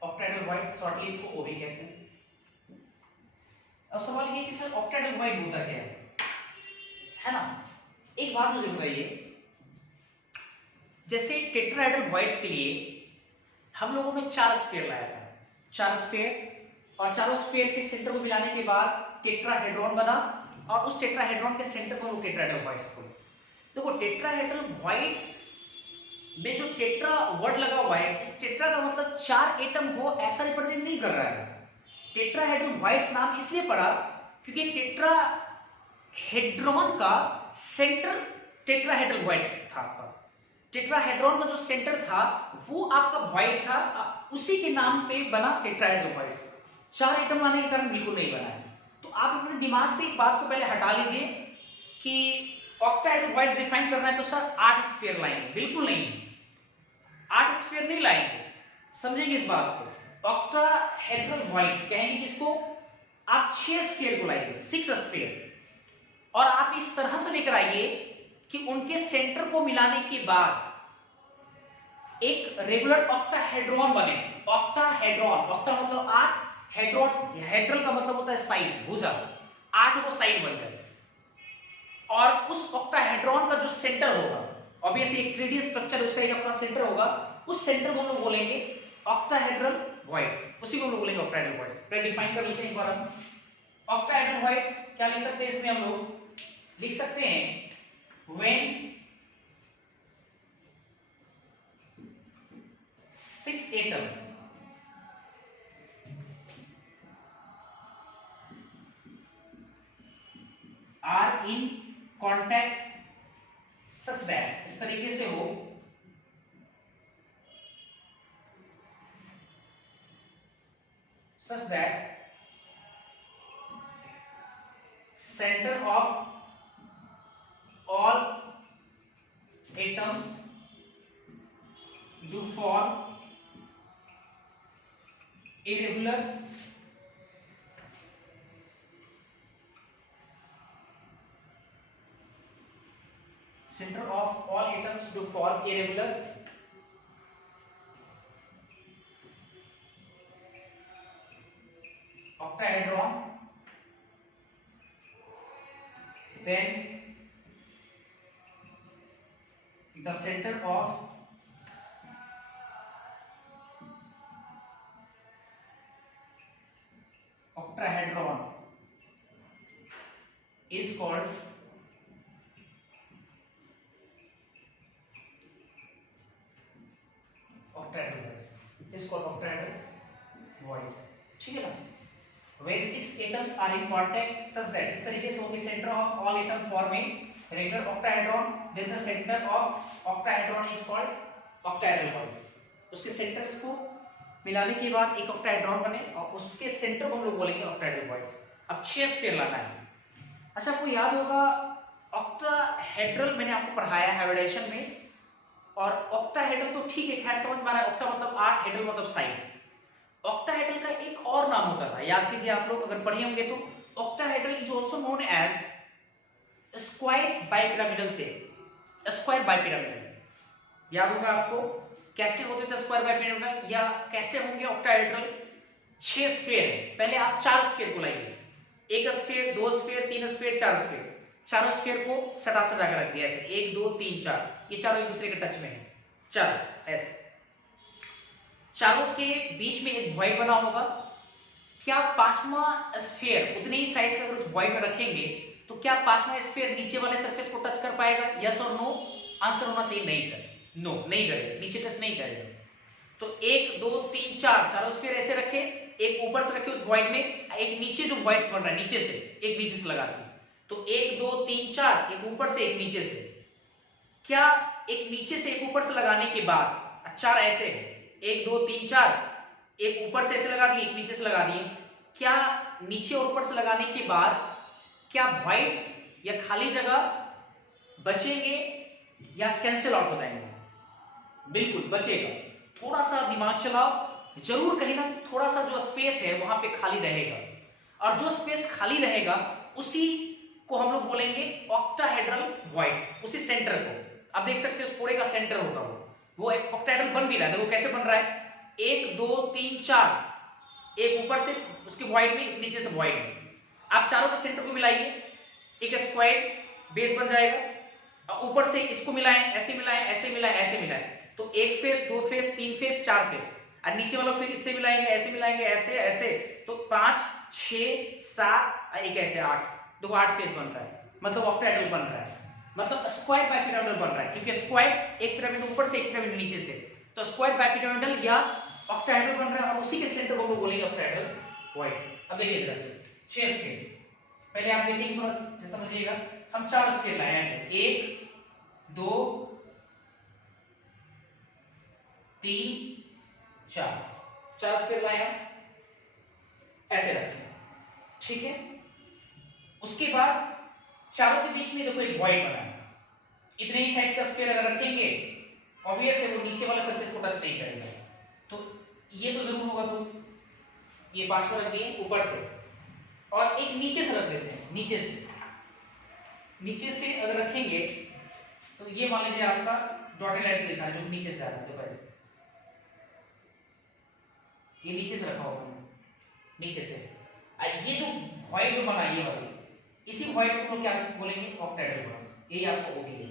octahedral void, shortly इसको ओबी कहते हैं। अब सवाल ये कि सर ऑक्टाहेड्रल व्हाइट होता क्या है ना? एक बात मुझे बताइए, जैसे टेट्राहेड्रल व्हाइट्स के लिए हम लोगों ने 4 स्फीयर लाया था, 4 स्फीयर, और चारों स्फीयर के सेंटर को मिलाने के बाद टेट्राहेड्रॉन बना, और उस टेट्राहेड्रॉन के सेंटर को टेट्राहेड्रल व्हाइट्स को। देखो टेट्राहेड्रल व्हाइट्स में जो टेट्रा वर्ड लगा हुआ है, इस टेट्रा का मतलब 4 एटम हो ऐसा रिप्रेजेंट नहीं कर रहा है। टेट्राहेड्रल व्हाइट्स नाम इसलिए पड़ा क्योंकि टेट्राहेड्रॉन का सेंटर टेट्राहेड्रल व्हाइट्स था। आपका टेट्राहेड्रॉन का जो सेंटर था वो आपका व्हाइट था, उसी के नाम पे बना टेट्राहेड्रल व्हाइट्स। 4 एटम लाने के कारण बिल्कुल नहीं बना है। तो आप अपने दिमाग से एक बात को पहले हटा लीजिए कि ऑक्टाहेड्रल व्हाइट्स डिफाइन करना है तो सर 8 स्फीयर लाएंगे, बिल्कुल नहीं, 8 स्फीयर नहीं लाएंगे। समझेंगे इस बात को, ऑक्टाहेड्रल व्हाइट कहेंगे किसको? आप 6 स्फीयर को लाइए, 6 स्फीयर, और आप इस तरह से लेकर आइए कि उनके सेंटर को मिलाने के बाद एक रेगुलर ऑक्टाहेड्रॉन बने। ऑक्टाहेड्रॉन, ऑक्टा मतलब 8, हेड्रॉन, हेड्रल का मतलब होता है साइड, भुजा, 8 वो साइड बन जाए, और उस ऑक्टाहेड्रॉन का जो सेंटर होगा, ऑब्वियसली एक 3D स्ट्रक्चर उसका एक अपना सेंटर होगा, उस सेंटर को हम लोग बोलेंगे ऑक्टाहेड्रल व्हाइट्स, उसी को हम लोग बोलेंगे ऑक्टाहेड्रल व्हाइट्स। पहले डिफाइन कर लेते हैं एक बार हम ऑक्टाहेड्रल व्हाइट्स। क्या लिख सकते हैं इसमें? हम लोग लिख सकते हैं when 6 atom are in contact such that, इस तरीके से हो such that center of all atoms do form irregular center of all atoms do form irregular octahedron, then the center of octahedron is called octahedral void। ठीक है ना? when 6 atoms are in contact such that, इस तरीके से होगी center of all atom form a regular octahedron, then the center of octahedron is called octahedral voids। उसके centres को मिलाने के बाद एक ऑक्टाहेड्रॉन बने और उसके सेंटर को हम लोग बोलेंगे ऑक्टाहेड्रल वॉइड्स। अब 6 स्फीयर लाना है। अच्छा, आपको याद होगा ऑक्टाहेड्रल मैंने आपको पढ़ाया है हाइब्रिडाइजेशन में, और ऑक्टाहेड्रल तो ठीक है, खैर समझ में आ रहा है, ऑक्टा मतलब 8, हेड्रल मतलब साइड। ऑक्टाहेड्रल का एक और नाम होता था, याद कीजिए आप लोग अगर पढ़े होंगे तो, octahedral is also known as square bipyramidal shape, square bipyramidal. याद होगा आपको कैसे होते थे स्क्वायर बाइपिरामिडल, या कैसे होंगे ऑक्टाहेड्रल? 6 स्फीयर, पहले आप 4 स्फीयर को लाइए, 1 स्फीयर, 2 स्फीयर, 3 स्फीयर, 4 स्फीयर, चारों स्फीयर को सटा सटा कर रख दिया ऐसे, 1 2 3 4, ये चारों एक दूसरे के टच में है, 4 ऐसे। चारों के बीच में एक वॉइड बना होगा। क्या 5वां स्फीयर उतने ही साइज का अगर उस वॉइड में रखेंगे तो क्या 5वां स्फीयर नीचे वाले सरफेस को टच कर पाएगा? यस और नो? आंसर होना चाहिए नहीं सर, नो, नहीं करेगा, नीचे टच नहीं करेगा। तो 1 2 3 4 चारों स्फीयर ऐसे रखे, एक ऊपर से रखे उस वॉइड में, एक नीचे जो वॉइड्स बन रहा है नीचे से, एक नीचे से लगा दिए, तो 1 2 3 4, एक ऊपर से एक नीचे से। क्या एक नीचे से एक ऊपर से लगाने के बाद 4 ऐसे, 1 2 3 4, एक ऊपर से ऐसे लगा दिए, एक नीचे से लगा दिए, क्या नीचे और ऊपर से लगाने के बाद क्या वॉइड्स या खाली जगह बचेंगे या कैंसिल आउट हो जाएंगे? बिल्कुल बचेगा। थोड़ा सा दिमाग चलाओ, जरूर कहीं ना थोड़ा सा जो स्पेस है वहां पे खाली रहेगा, और जो स्पेस खाली रहेगा उसी को हम लोग बोलेंगे ऑक्टाहेड्रल वॉइड्स, उसी सेंटर को आप देख सकते हैं उस पूरे का सेंटर होगा वो एक ऑक्टाहेड्रल बन भी रहा है। देखो कैसे बन रहा है, 1 2 3 4, एक ऊपर से उसके वॉइड में, नीचे से वॉइड में, आप चारों के सेंटर को मिलाइए, एक स्क्वायर बेस बन जाएगा। और ऊपर से इसको मिलाएं, ऐसे मिलाएं, ऐसे मिलाएं, ऐसे मिलाएं, तो एक फेस, दो फेस, तीन फेस, चार फेस, और नीचे वाला फिर इससे मिलाएंगे, ऐसे मिलाएंगे, ऐसे ऐसे, तो 5 6 7 एक ऐसे 8, देखो 8 फेस बन रहा है, मतलब ऑक्टाहेड्रल बन रहा है, मतलब स्क्वायर बाइपिरामिडल बन रहा है, क्योंकि स्क्वायर एक पिरामिड ऊपर से, एक पिरामिड नीचे से, तो स्क्वायर बाइपिरामिडल या ऑक्टाहेड्रल बन रहा है, और उसी के सेंटर को हम बोलेंगे ऑक्टाहेड्रल वॉइड्स। अब देखिए जरा 6 स्फीयर, पहले आप देखेंगे थोड़ा समझिएगा, हम 4 स्फीयर लाए ऐसे, 1 2 3 4 स्फीयर लाए हम, ऐसे रखें, ठीक है। उसके बाद चारों के बीच में देखो एक वॉइड बना है, इतने ही साइज का स्फीयर अगर रखेंगे, ऑब्वियस है वो नीचे वाला सरफेस को टच नहीं करेगा, तो ये तो जरूर होगा दोस्तों, ये 5 पर रख दिए ऊपर से, और एक नीचे से रख देते हैं, नीचे से अगर रखेंगे तो ये मान लीजिए आपका डॉटेड लाइन से दिखा है जो नीचे से आ रहा है, देखो ऐसे, ये नीचे से रखा होगा, नीचे से ये जो व्हाइट जो बना है ये वाली, इसी व्हाइट को क्या बोलेंगे ऑक्टाहेड्रल वॉइड्स, यही आपको ओबी है।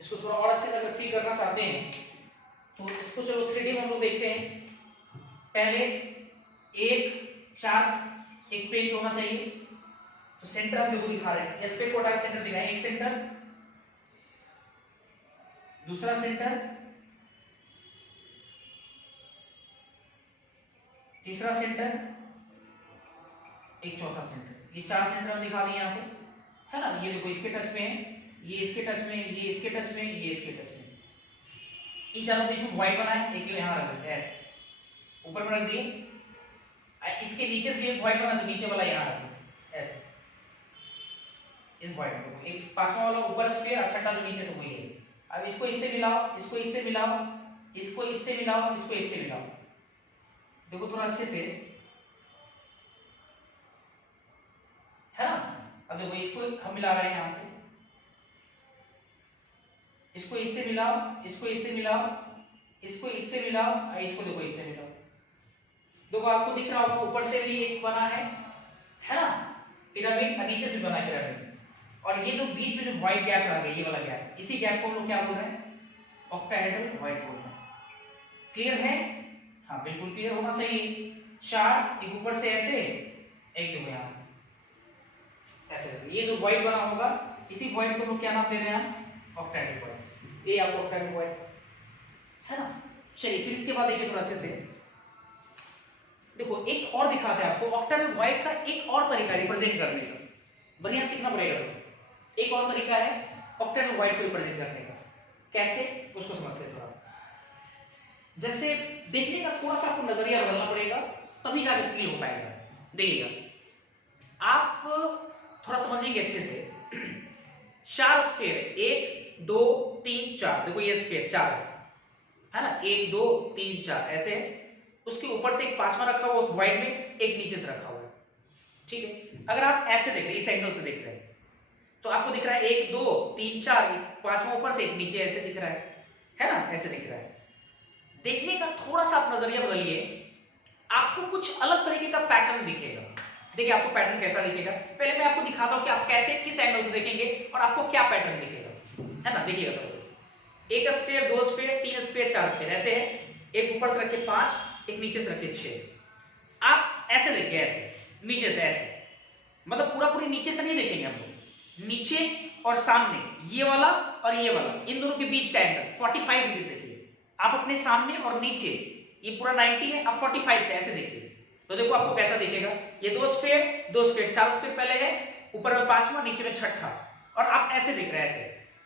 इसको थोड़ा और अच्छे से अगर फील करना चाहते हैं तो इसको चलो 3D में हम लोग देखते हैं। पहले 1 4 एक पेन होना चाहिए, तो सेंटर हम देखो दिखा रहे हैं, एस पे कोटा सेंटर दिखाएं, एक सेंटर, दूसरा सेंटर, तीसरा सेंटर, एक चौथा सेंटर, ये 4 सेंटर हम दिखा दिए यहाँ पे, है ना। ये देखो इसके टच में है, ये इसके टच में, ये इसके टच में, ये इसके टच में, इन चारों बीच में वॉइड बना है, एक यहाँ रख देते हैं ऐसे, ऊपर में रख दिए, इसके नीचे से एक वॉइड बना तो नीचे वाला यहाँ रख दिए ऐसे, इस वॉइड को, एक पांचवा वाला ऊपर स्फीयर, छठा जो नीचे से वही है। अब इसको इससे मिलाओ, इसको इससे मिलाओ, इसको इससे मिलाओ, इसको इससे मिलाओ, देखो थोड़ा अच्छे से, है ना। अब देखो इसको हम मिला रहे हैं यहां से, इसको इससे मिलाओ, इसको इससे मिलाओ, इसको इससे मिलाओ, और इसको देखो इससे मिलाओ, देखो आपको दिख रहा होगा ऊपर से भी एक बना है ना पिरामिड, और नीचे से बना है पिरामिड, और ये जो बीच में जो व्हाइट गैप रह गया, ये वाला गैप, इसी गैप को हम लोग क्या बोल रहे हैं, ऑक्टाहेड्रल वॉइड्स बोल रहे हैं। क्लियर है? हाँ बिल्कुल क्लियर होना चाहिए। 4 एक ऊपर से ऐसे, एक देखो यहां से ऐसे, ये जो वॉइड बना होगा, इसी वॉइड्स को हम लोग क्या नाम दे रहे हैं, ऑक्टाहेड्रल वॉइड्स, ये आपको ऑक्टाहेड्रल वॉइड्स, है ना। चलिए फिर इसके बाद देखिए थोड़ा अच्छे से, देखो एक और दिखाते हैं आपको ऑक्टाहेड्रल वॉइड का एक और तरीका रिप्रेजेंट करने का, बढ़िया सीखना पड़ेगा। एक और तरीका है ऑक्टाहेड्रल वॉइड्स को रिप्रेजेंट करने का, कैसे उसको समझते हैं थोड़ा। जैसे देखने का थोड़ा सा आपको नजरिया बदलना पड़ेगा, तभी जाके फील हो पाएगा। देखिएगा आप थोड़ा समझिएगा अच्छे से, 4 स्फीयर, 1 2 3 4, देखो ये स्फीयर 4 है ना, 1 2 3 4 ऐसे, उसके ऊपर से एक पांचवा रखा हुआ उस वाइड में, एक नीचे से रखा हुआ है, ठीक है। अगर आप ऐसे देख रहे हैं, इस एंगल से देख रहे हैं, तो आपको दिख रहा है 1 2 3 4, एक पांचवा ऊपर से, एक नीचे, ऐसे दिख रहा है ना, ऐसे दिख रहा है। देखने का थोड़ा सा आप नजरिया बदलिए, आपको कुछ अलग तरीके का पैटर्न दिखेगा। देखिए आपको पैटर्न कैसा दिखेगा, पहले मैं आपको दिखाता हूं कि आप कैसे किस एंगल से देखेंगे और आपको क्या पैटर्न दिखेगा, है ना। देखिएगा थोड़ा सा, 1 स्फीयर 2 स्फीयर 3 स्फीयर 4 स्फीयर ऐसे है, एक ऊपर से रखे 5, एक नीचे से रखे 6। आप ऐसे देखिए, ऐसे नीचे से ऐसे, मतलब पूरा पूरी नीचे से नहीं देखेंगे हम लोग, नीचे और सामने, ये वाला और ये वाला, इन दोनों के बीच का एंगल 45 डिग्री देखिए। आप अपने सामने और नीचे, ये पूरा 90 है, आप 45 से ऐसे देखिए, तो देखो आपको कैसा दिखेगा। ये 2 स्फीयर 2 स्फीयर 4 स्फीयर पहले है, ऊपर में 5वां, नीचे में 6ठा, और आप ऐसे देख रहे हैं ऐसे,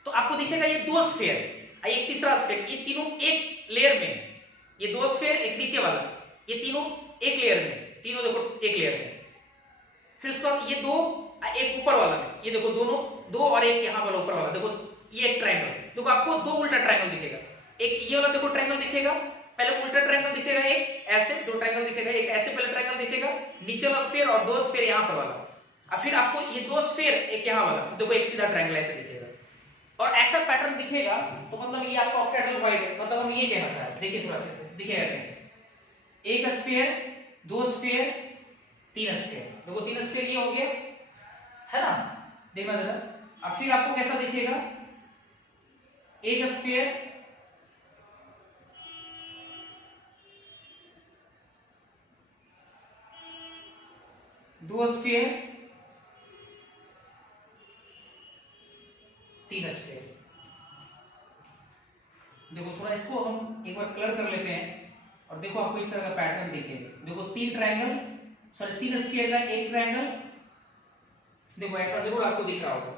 तो आपको दिखेगा ये 2 स्फीयर, एक तीसरा स्फीयर, ये तीनों एक लेयर में, ये 2 स्फीयर एक नीचे वाला, ये तीनों एक लेयर में, तीनों देखो एक लेयर में। फिर उसके बाद ये 2 एक ऊपर वाला में, ये देखो दोनों 2 और एक यहाँ वाला ऊपर वाला, देखो ये एक ट्रायंगल, देखो आपको 2 उल्टा ट्रायंगल दिखेगा, एक ये वाला देखो ट्रायंगल दिखेगा, पहले उल्टा ट्रायंगल दिखेगा, एक ऐसे 2 ट्रायंगल दिखेगा, एक ऐसे पहले ट्रायंगल दिखेगा, नीचे वाला स्फीयर और 2 स्फीयर यहाँ पर वाला, अब फिर आपको ये दो स्फीयर, एक यहाँ वाला, देखो एक सीधा ट्रायंगल ऐसे दिखेगा और ऐसा पैटर्न दिखेगा, तो मतलब ये आपका ऑक्टाहेड्रल वॉइड है। मतलब हम ये कहना चाहते हैं, देखिए थोड़ा अच्छे से दिखेगा कैसे, एक स्फीयर, दो स्फीयर, तीन स्फीयर, देखो तीन स्फीयर ये हो गया है ना, देखना जरा। अब फिर आपको कैसा दिखेगा, एक स्फीयर, दो स्फीयर, तीन स्फीयर। देखो थोड़ा इसको हम एक बार कलर कर लेते हैं और देखो आपको इस तरह का पैटर्न दिखेगा। देखो तीन ट्रायंगल, सॉरी तीन स्फीयर का एक ट्रायंगल, देखो ऐसा जरूर आपको दिख रहा होगा।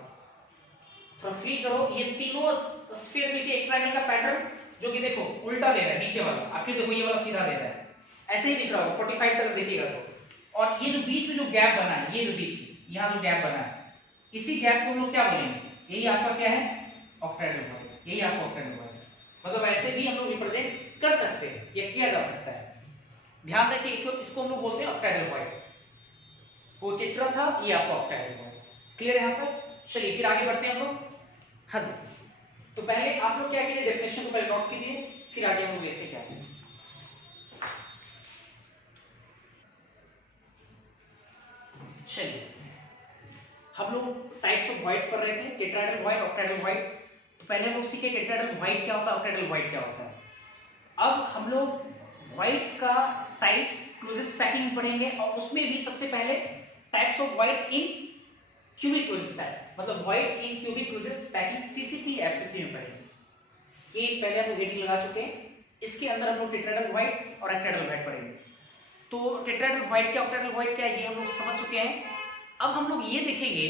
थोड़ा फील करो, ये तीनों स्फीयर मिलके एक ट्रायंगल का पैटर्न, जो कि देखो उल्टा दे रहा है नीचे वाला, अब फिर देखो ये वाला सीधा दे रहा है, ऐसे ही दिख रहा होगा 45 से अगर देखिएगा तो। और ये जो बीच में जो गैप बना है, ये जो बीच में यहाँ जो गैप बना है, इसी गैप को हम लोग क्या बोलेंगे, यही आपका क्या है, ऑक्टाहेड्रल वॉइड, यही आपका ऑक्टाहेड्रल वॉइड है। मतलब ऐसे भी हम लोग रिप्रेजेंट कर सकते हैं या किया जा सकता है। ध्यान रखिए इसको हम लोग बोलते हैं ऑक्टाहेड्रल वॉइड। वो टेट्रा था, ये आपका ऑक्टाहेड्रल वॉइड। क्लियर है यहाँ तक? चलिए फिर आगे बढ़ते हैं हम लोग। हाँ जी, तो पहले आप लोग क्या कीजिए, डेफिनेशन को पहले नोट कीजिए, फिर आगे हम लोग देखते हैं क्या है। चलिए हम लोग टाइप्स ऑफ वॉइड्स पढ़ रहे थे, टेट्राहेड्रल वॉइड, ऑक्टाहेड्रल वॉइड। तो पहले हम लोग सीखे टेट्राहेड्रल वॉइड क्या होता है, ऑक्टाहेड्रल वॉइड क्या होता है। अब हम लोग वॉइड्स का टाइप्स क्लोजेस्ट पैकिंग पढ़ेंगे और उसमें भी सबसे पहले types of voids in cubic closest packing, मतलब voids in cubic closest packing CCP FCC में पढ़ेंगे। ये पहले हम लोग हेडिंग लगा चुके हैं, इसके अंदर हम लोग टेट्राहेड्रल वॉइड और ऑक्टाहेड्रल वॉइड पढ़ेंगे। तो टेट्राहेड्रल वॉइड क्या, ऑक्टाहेड्रल वॉइड क्या है, ये हम लोग समझ चुके हैं। अब हम लोग ये देखेंगे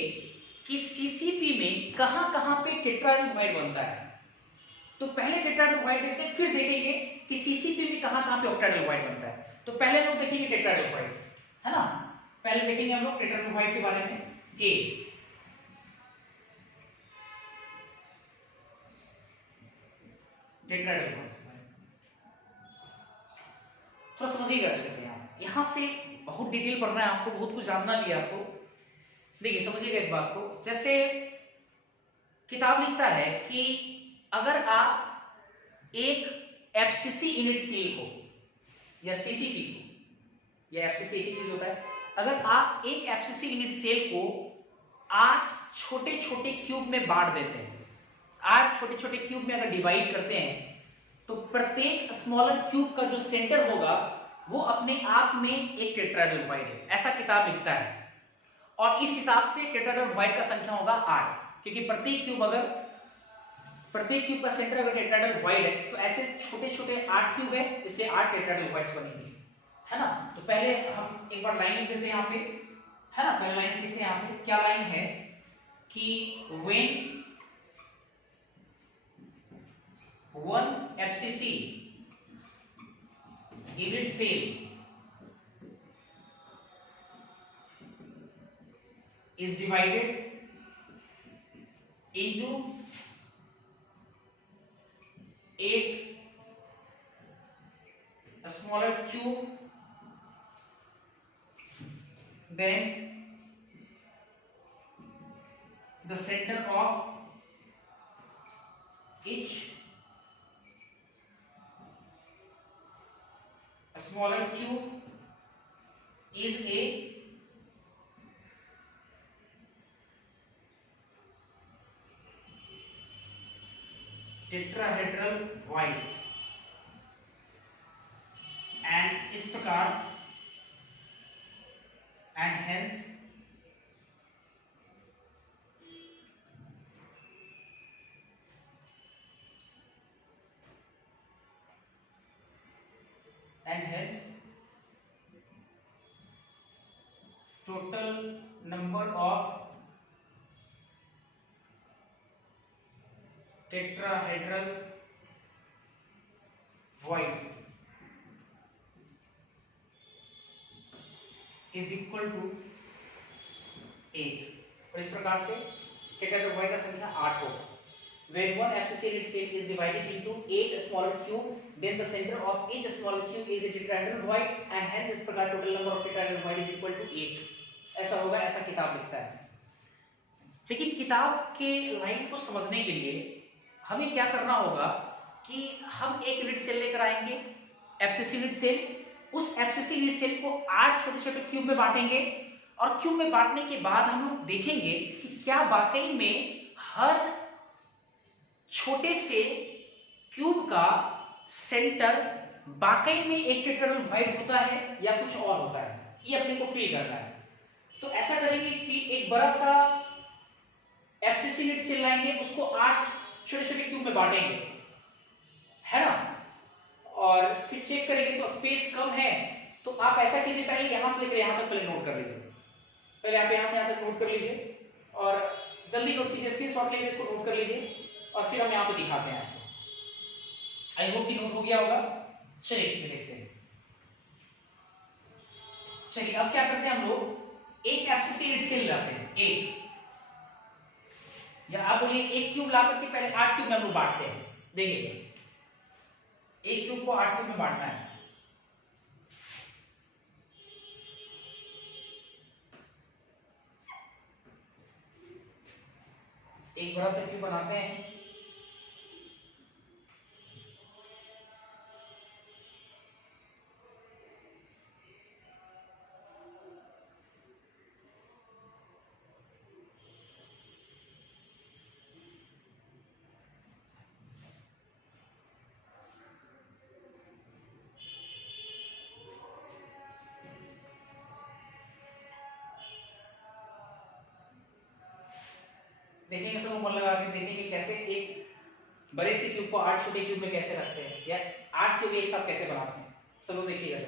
कि सीसीपी में कहां-कहां पे टेट्राहेड्रल वॉइड बनता है। तो पहले टेट्राहेड्रल वॉइड देखते हैं, फिर देखेंगे कि सीसीपी में कहां-कहां पे ऑक्टाहेड्रल वॉइड बनता है। तो पहले हम लोग देखेंगे टेट्राहेड्रल वॉइड्स, है ना। पहले देखेंगे हम लोग टेट्राहेड्रल वॉइड के बारे में। ए टेट्राहेड्रल वॉइड्स थोड़ा समझिएगा अच्छे से। यहाँ से बहुत डिटेल पढ़ना है आपको, बहुत कुछ जानना भी है आपको। देखिए समझिएगा इस बात को। जैसे किताब लिखता है कि अगर आप एक एफसीसी यूनिट सेल को या सीसीपी को, या एफसीसी एक ही चीज होता है, अगर आप एक एफसीसी यूनिट सेल को 8 छोटे छोटे क्यूब में बांट देते हैं, 8 छोटे छोटे क्यूब में अगर डिवाइड करते हैं, तो प्रत्येक स्मॉलर क्यूब का जो सेंटर होगा वो अपने आप में एक टेट्राहेड्रल वॉइड है, ऐसा किताब लिखता है। और इस हिसाब से टेट्राहेड्रल वॉइड का संख्या होगा 8, क्योंकि प्रत्येक क्यूब का सेंटर अगर टेट्राहेड्रल वॉइड है तो ऐसे छोटे छोटे 8 क्यूब है, इसलिए 8 टेट्राहेड्रल वॉइड्स बनेंगे, है ना। तो पहले हम एक बार लाइन लिख देते हैं यहाँ पे, है ना। पहले लाइन लिखते हैं यहाँ पे, क्या लाइन है कि when one FCC unit cell is divided into 8 smaller cube, then the center of each smaller cube is a tetrahedral void, and इस प्रकार and hence total number of tetrahedral void is equal to 8। और इस प्रकार से tetrahedral void का संख्या 8 होगा। When one FCC unit cell is divided into 8 smaller cube, then the center of each smaller cube is a tetrahedral void, and hence इस प्रकार total number of tetrahedral void is equal to 8। ऐसा होगा, ऐसा किताब लिखता है। लेकिन किताब के लाइन को समझने के लिए हमें क्या करना होगा कि हम एक यूनिट सेल लेकर आएंगे, एफसीसी यूनिट सेल। उस एफसीसी यूनिट सेल को 8 छोटे छोटे क्यूब में बांटेंगे, और क्यूब में बांटने के बाद हम लोग देखेंगे कि क्या वाकई में हर छोटे से क्यूब का सेंटर वाकई में एक टेट्राहेड्रल होता है या कुछ और होता है, ये अपने को फील करना है। तो ऐसा करेंगे कि एक बड़ा सा एफसीसी यूनिट सेल लाएंगे, उसको 8 छोटे छोटे क्यूब में बांटेंगे, है ना, और फिर चेक करेंगे तो स्पेस कम है। तो आप ऐसा कीजिए, पहले यहां से लेकर यहां तक पहले नोट कर लीजिए, पहले आप यहां से यहां तक नोट कर लीजिए, और जल्दी नोट कीजिए, स्क्रीनशॉट लेकर इसको नोट कर लीजिए, और फिर हम यहां पे दिखाते हैं आपको। आई होप कि नोट हो गया होगा। चलिए देखते हैं। चलिए अब क्या करते हैं हम लोग, एक एफसीसी यूनिट सेल लाते हैं, एक, या आप बोलिए एक क्यूब ला करके पहले 8 क्यूब में हम लोग बांटते हैं। देखिए एक क्यूब को 8 क्यूब में बांटना है। एक बड़ा सा क्यूब बनाते हैं, देखेंगे सब लोग मन लगा के देखेंगे कैसे एक बड़े से क्यूब को 8 छोटे क्यूब में कैसे रखते हैं, या 8 क्यूब एक साथ कैसे बनाते हैं। सब लोग देखिएगा।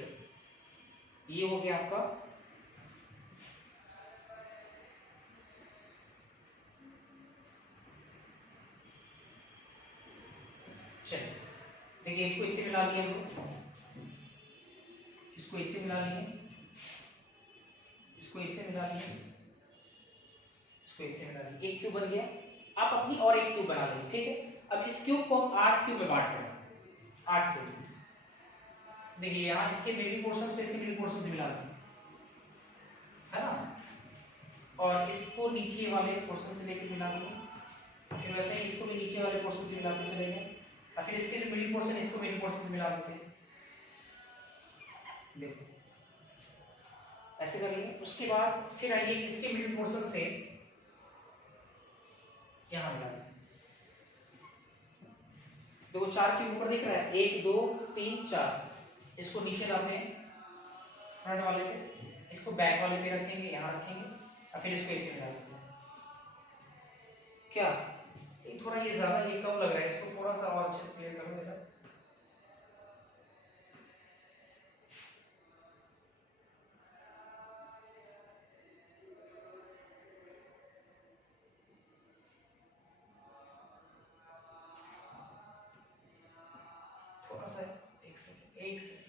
ये हो गया आपका चलिए, देखिए इसको इससे मिला लिया हम लोग, इसको इससे मिला लिए, इसको इससे मिला लिए, इसको इससे मिला लिए, एक क्यूब बन गया। आप अपनी और एक क्यूब बना लेंगे, ठीक है। अब इस क्यूब को हम 8 क्यूब में बांट रहे हैं, 8 क्यूब। देखिए यहाँ इसके मिडिल पोर्शन पे इसके मिडिल पोर्शन से मिला दें, है ना, और इसको नीचे वाले पोर्शन से लेकर मिला देंगे, फिर वैसे ही इसको भी नीचे वाले पोर्शन से मिलाते चलेंगे, और फिर इसके जो मिडिल पोर्शन है इसको मिडिल पोर्शन से मिला देते हैं। देखो ऐसे करेंगे। उसके बाद फिर आइए इसके मिडिल पोर्शन से यहां मिला दें। देखो 4 क्यूब ऊपर दिख रहा है, 1 2 3 4, इसको नीचे लाते हैं फ्रंट वाले पे, इसको बैक वाले पे रखेंगे, यहां रखेंगे, और फिर इसको इसे मिला देते हैं। क्या ये थोड़ा ये ज्यादा ये कम लग रहा है, इसको थोड़ा सा और अच्छे से क्लियर करो बेटा। थोड़ा सा एक सेकंड, एक सेकंड।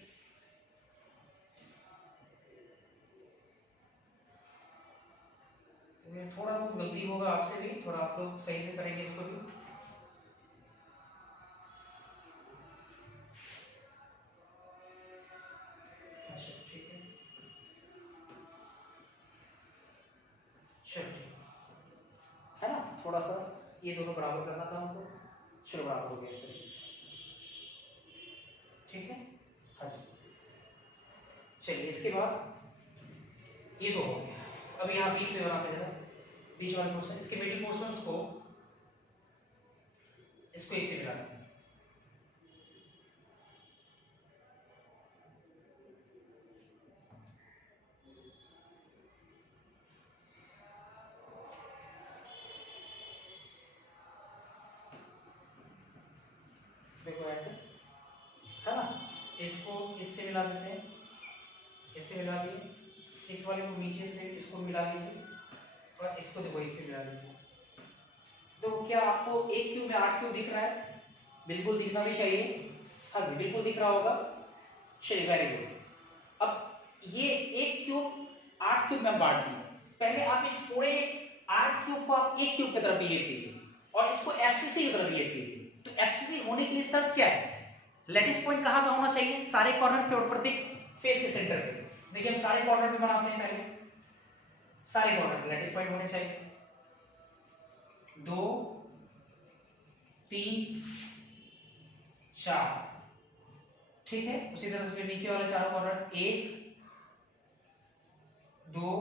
थोड़ा बहुत गलती होगा आपसे भी, थोड़ा आप लोग सही से करेंगे इसको भी। अच्छा ठीक है, चलो है ना, थोड़ा सा ये दोनों बराबर करना था हमको, चलो बराबर हो गया इस तरीके से, ठीक है। हाँ जी, चलिए इसके बाद ये दो हो गया। अब यहाँ बीच में बनाते हैं, बीच वाले पोर्शन, इसके मिडिल पोर्शंस को इसको इससे मिलाते हैं। देखो ऐसे, है ना, इसको इससे मिला देते हैं, इससे मिला दिए, इस वाले को नीचे से इसको मिला लीजिए, और इसको देखो इससे मिला लीजिए। तो क्या आपको एक क्यूब में 8 क्यूब दिख रहा है? बिल्कुल दिखना भी चाहिए, हाँ जी बिल्कुल दिख रहा होगा। चलिए वेरी गुड। अब ये एक क्यूब 8 क्यूब में बांट दिए, पहले आप इस पूरे 8 क्यूब को आप एक क्यूब की तरफ बिहेव कीजिए, और इसको एफसीसी की तरफ बिहेव कीजिए। तो एफसीसी होने के लिए शर्त क्या है? लैटिस पॉइंट कहाँ का होना चाहिए? सारे कॉर्नर पे और प्रत्येक फेस के सेंटर पे। देखिए हम सारे कॉर्नर पे बनाते हैं पहले, सारे कॉर्नर लैटिस पॉइंट होने चाहिए, 2 3 4, ठीक है। उसी तरह से फिर नीचे वाले चार कॉर्नर 1 2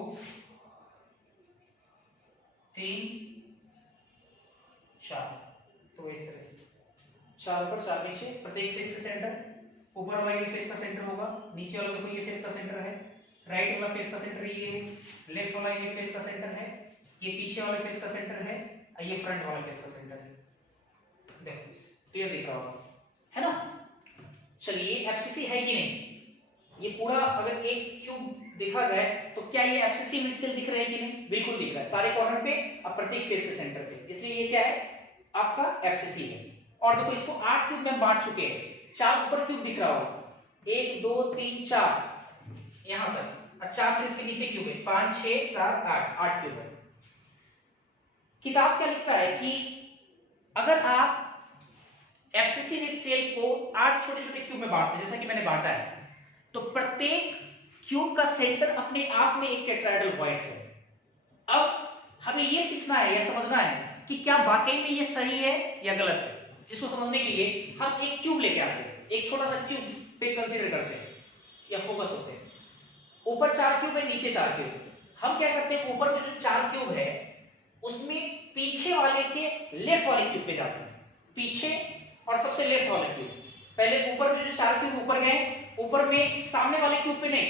3 4, तो इस तरह से 4 ऊपर 4 नीचे, प्रत्येक फेस का सेंटर, ऊपर वाला ये फेस का सेंटर होगा, नीचे वाला देखो ये फेस का सेंटर है, राइट वाला फेस का सेंटर ये है, लेफ्ट वाला ये फेस का सेंटर है, ये पीछे वाले फेस का सेंटर है, और ये फ्रंट वाला फेस का सेंटर है। देखो क्लियर दिख रहा होगा, है ना। चलिए एफसीसी है कि नहीं, ये पूरा अगर एक क्यूब देखा जाए तो क्या ये एफसीसी मिड सेल दिख रहा है कि नहीं, बिल्कुल दिख रहा है, सारे कॉर्नर पे और प्रत्येक फेस के सेंटर पे, इसलिए ये क्या है आपका एफसीसी है। और देखो इसको 8 क्यूब में बांट चुके हैं, 4 ऊपर क्यूब दिख रहा होगा, 1 2 3 4 यहां तक, और 4 फिर इसके नीचे क्यूब है, 5 6 7 8 क्यूब है। किताब क्या लिखता है कि अगर आप एफसीसी मिड सेल को 8 छोटे छोटे क्यूब में बांटते हैं, जैसा कि मैंने बांटा है, तो प्रत्येक क्यूब का सेंटर अपने आप में एक टेट्राहेड्रल वॉइड है। अब हमें यह सीखना है या समझना है कि क्या वाकई में ये सही है या गलत है। इसको समझने के लिए हम एक क्यूब लेके आते हैं, एक छोटा सा क्यूब पे कंसीडर करते हैं या फोकस होते हैं। ऊपर 4 क्यूब है, नीचे 4 क्यूब। हम क्या करते हैं, ऊपर में जो 4 क्यूब है उसमें पीछे वाले के लेफ्ट वाले क्यूब पे जाते हैं, पीछे और सबसे लेफ्ट वाले क्यूब। पहले ऊपर में जो 4 क्यूब ऊपर गए, ऊपर में सामने वाले क्यूब पे नहीं,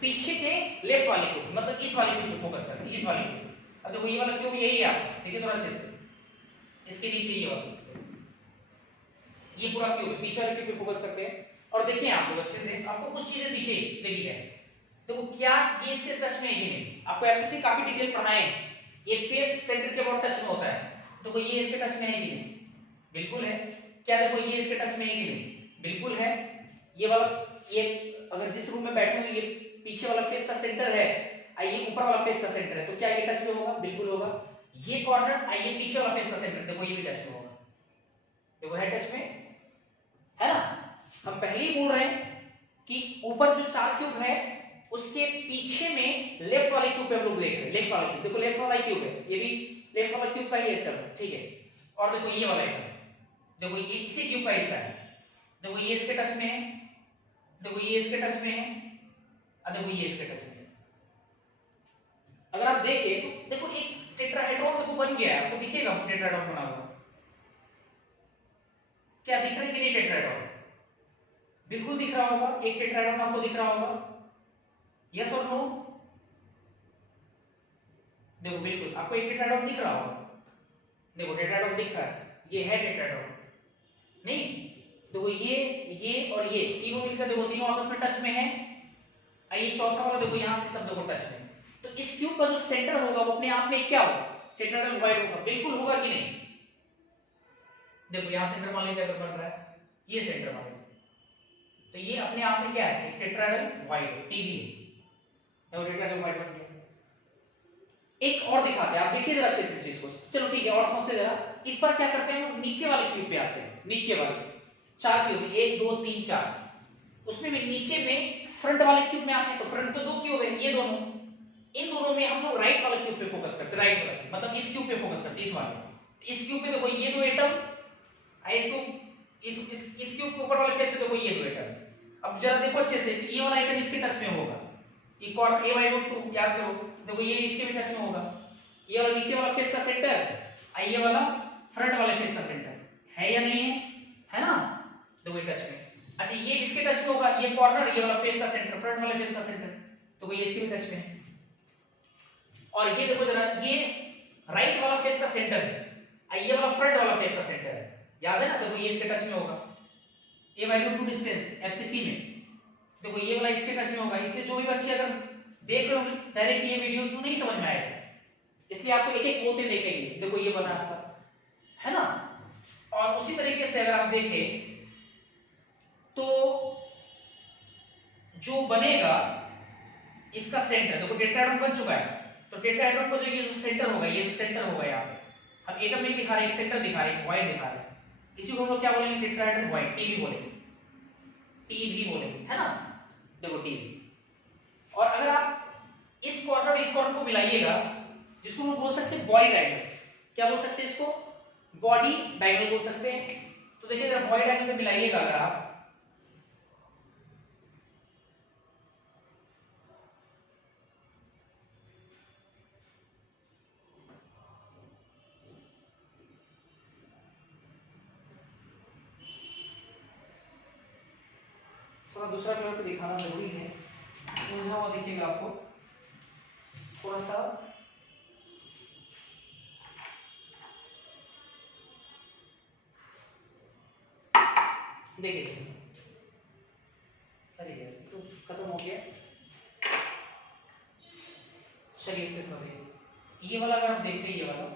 पीछे के लेफ्ट वाले क्यूब, मतलब इस वाले क्यूब पे फोकस करते हैं, इस वाले क्यूब। अब देखो ये वाला क्यूब यही है आपका, ठीक है, थोड़ा अच्छे से, इसके नीचे ये वाला, ये पूरा क्यूब है, पीछे वाले क्यूब पे फोकस करते हैं। और देखिए आप लोग अच्छे से, आपको कुछ चीजें दिखेगी, देखिए कैसे, देखो क्या ये इसके टच में है कि नहीं। आपको एफसीसी काफी डिटेल पढ़ाए, ये फेस सेंटर के बहुत टच में होता है, तो कोई ये इसके टच में है कि नहीं, बिल्कुल है। क्या देखो ये इसके टच में है कि नहीं, बिल्कुल है। ये वाला, ये अगर जिस रूम में बैठे हुए ये पीछे वाला फेस का सेंटर है, ये ऊपर वाला फेस का सेंटर है, तो क्या ये टच में होगा, बिल्कुल होगा। ये कॉर्नर ये पीछे वाला फेस का सेंटर, देखो ये भी टच में होगा, देखो है टच में, है ना। हम पहले ही बोल रहे हैं कि ऊपर जो 4 क्यूब है उसके पीछे में लेफ्ट वाले क्यूब पे हम लोग देख रहे हैं, लेफ्ट वाला क्यूब, देखो लेफ्ट वाला क्यूब है, ये भी लेफ्ट वाला क्यूब का ही हिस्सा है, ठीक है। और देखो ये वाला है, देखो ये इसी क्यूब का हिस्सा है, देखो ये इसके टच में है, देखो ये इसके टच में है, और देखो ये इसके टच में है। अगर आप देखें तो देखो एक टेट्राहेड्रॉन देखो बन गया है, आपको दिखेगा टेट्राहेड्रॉन बना हुआ, क्या दिख रहा है कि नहीं टेट्राहेड्रॉन, बिल्कुल दिख रहा होगा, एक टेट्राहेड्रॉन आपको दिख रहा होगा, यस और नो। देखो बिल्कुल आपको एक टेट्राहेड्रॉन दिख रहा होगा, देखो टेट्राहेड्रॉन दिख रहा है, ये है टेट्राहेड्रॉन, नहीं देखो ये और ये तीनों मिलकर देखो तीनों आपस में टच में है, और ये चौथा वाला देखो यहां से सब देखो टच में। तो इस क्यूब का जो सेंटर होगा वो अपने आप में क्या होगा, टेट्राहेड्रल वॉइड होगा, बिल्कुल होगा कि नहीं। देखो यहां सेंटर मान लीजिए अगर बन रहा है, ये सेंटर मान लीजिए, तो ये अपने आप में क्या है, एक टेट्राहेड्रल वॉइड, टीवी है, तो टेट्राहेड्रल वॉइड बन गया। एक और दिखाते हैं, आप देखिए जरा अच्छे से इस चीज को, चलो ठीक है और समझते जरा। इस पर क्या करते हैं, नीचे वाले क्यूब पे आते हैं, नीचे वाले 4 क्यूब, 1 2 3 4, उसमें भी नीचे में फ्रंट वाले क्यूब में आते हैं, तो फ्रंट तो 2 क्यूब है, ये दोनों, इन दोनों में हम लोग राइट वाले क्यूब पे फोकस करते हैं, राइट वाले मतलब इस क्यूब पे फोकस करते हैं, इस वाले, इस क्यूब पे देखो ये 2 एटम, इसको इस क्यूब के ऊपर वाले फेस पे देखो ये 2 एटम। अब जरा देखो अच्छे से, ये वाला एटम इसके टच में होगा, एक और a/2 याद करो, देखो ये इसके भी टच में होगा, ये वाला नीचे वाला फेस का सेंटर, ये वाला फ्रंट वाले फेस का सेंटर है या नहीं है ना, देखो ये टच में। अच्छा ये इसके टच में होगा, ये कॉर्नर, ये वाला फेस का सेंटर, फ्रंट वाले फेस का सेंटर, तो ये इसके भी टच में है। और ये देखो जरा, ये राइट वाला फेस का सेंटर है, ये वाला फ्रंट वाला फेस का सेंटर है, याद है ना, देखो ये इसके टच में होगा, a/2 डिस्टेंस एफसीसी में, देखो ये वाला इसके टच में होगा। इसलिए जो भी बच्चे अगर देख रहे होंगे डायरेक्ट ये वीडियोस तो नहीं समझ में आएगा, इसलिए आपको एक एक बोलते देखेंगे, देखो ये बना है ना। और उसी तरीके से अगर आप देखें तो जो बनेगा इसका सेंटर, देखो टेट्राहेड्रॉन बन चुका है, तो टेट्राहेड्रॉन का जो ये जो सेंटर होगा, ये जो सेंटर होगा, यहाँ पे हम एटम नहीं दिखा रहे, एक सेंटर दिखा रहे, वॉइड दिखा रहे, इसी को हम लोग क्या बोलेंगे, टेट्राहेड्रल वॉइड, टीवी बोलेंगे, टीवी बोलेंगे, है ना, देखो टीवी। और अगर आप इस कॉर्नर और इस कॉर्नर को मिलाइएगा, जिसको हम बोल सकते हैं बॉडी डायगोनल। क्या बोल सकते हैं इसको? बॉडी डायगोनल बोल सकते हैं। तो देखिए अगर बॉडी डायगोनल पे मिलाइएगा अगर आप, थोड़ा दूसरा कलर से दिखाना जरूरी है, उलझा हुआ दिखेगा आपको थोड़ा सा। देखिए, अरे यार तो खत्म हो गया। चलिए इससे थोड़ा ये वाला अगर आप देखते हैं, ये वाला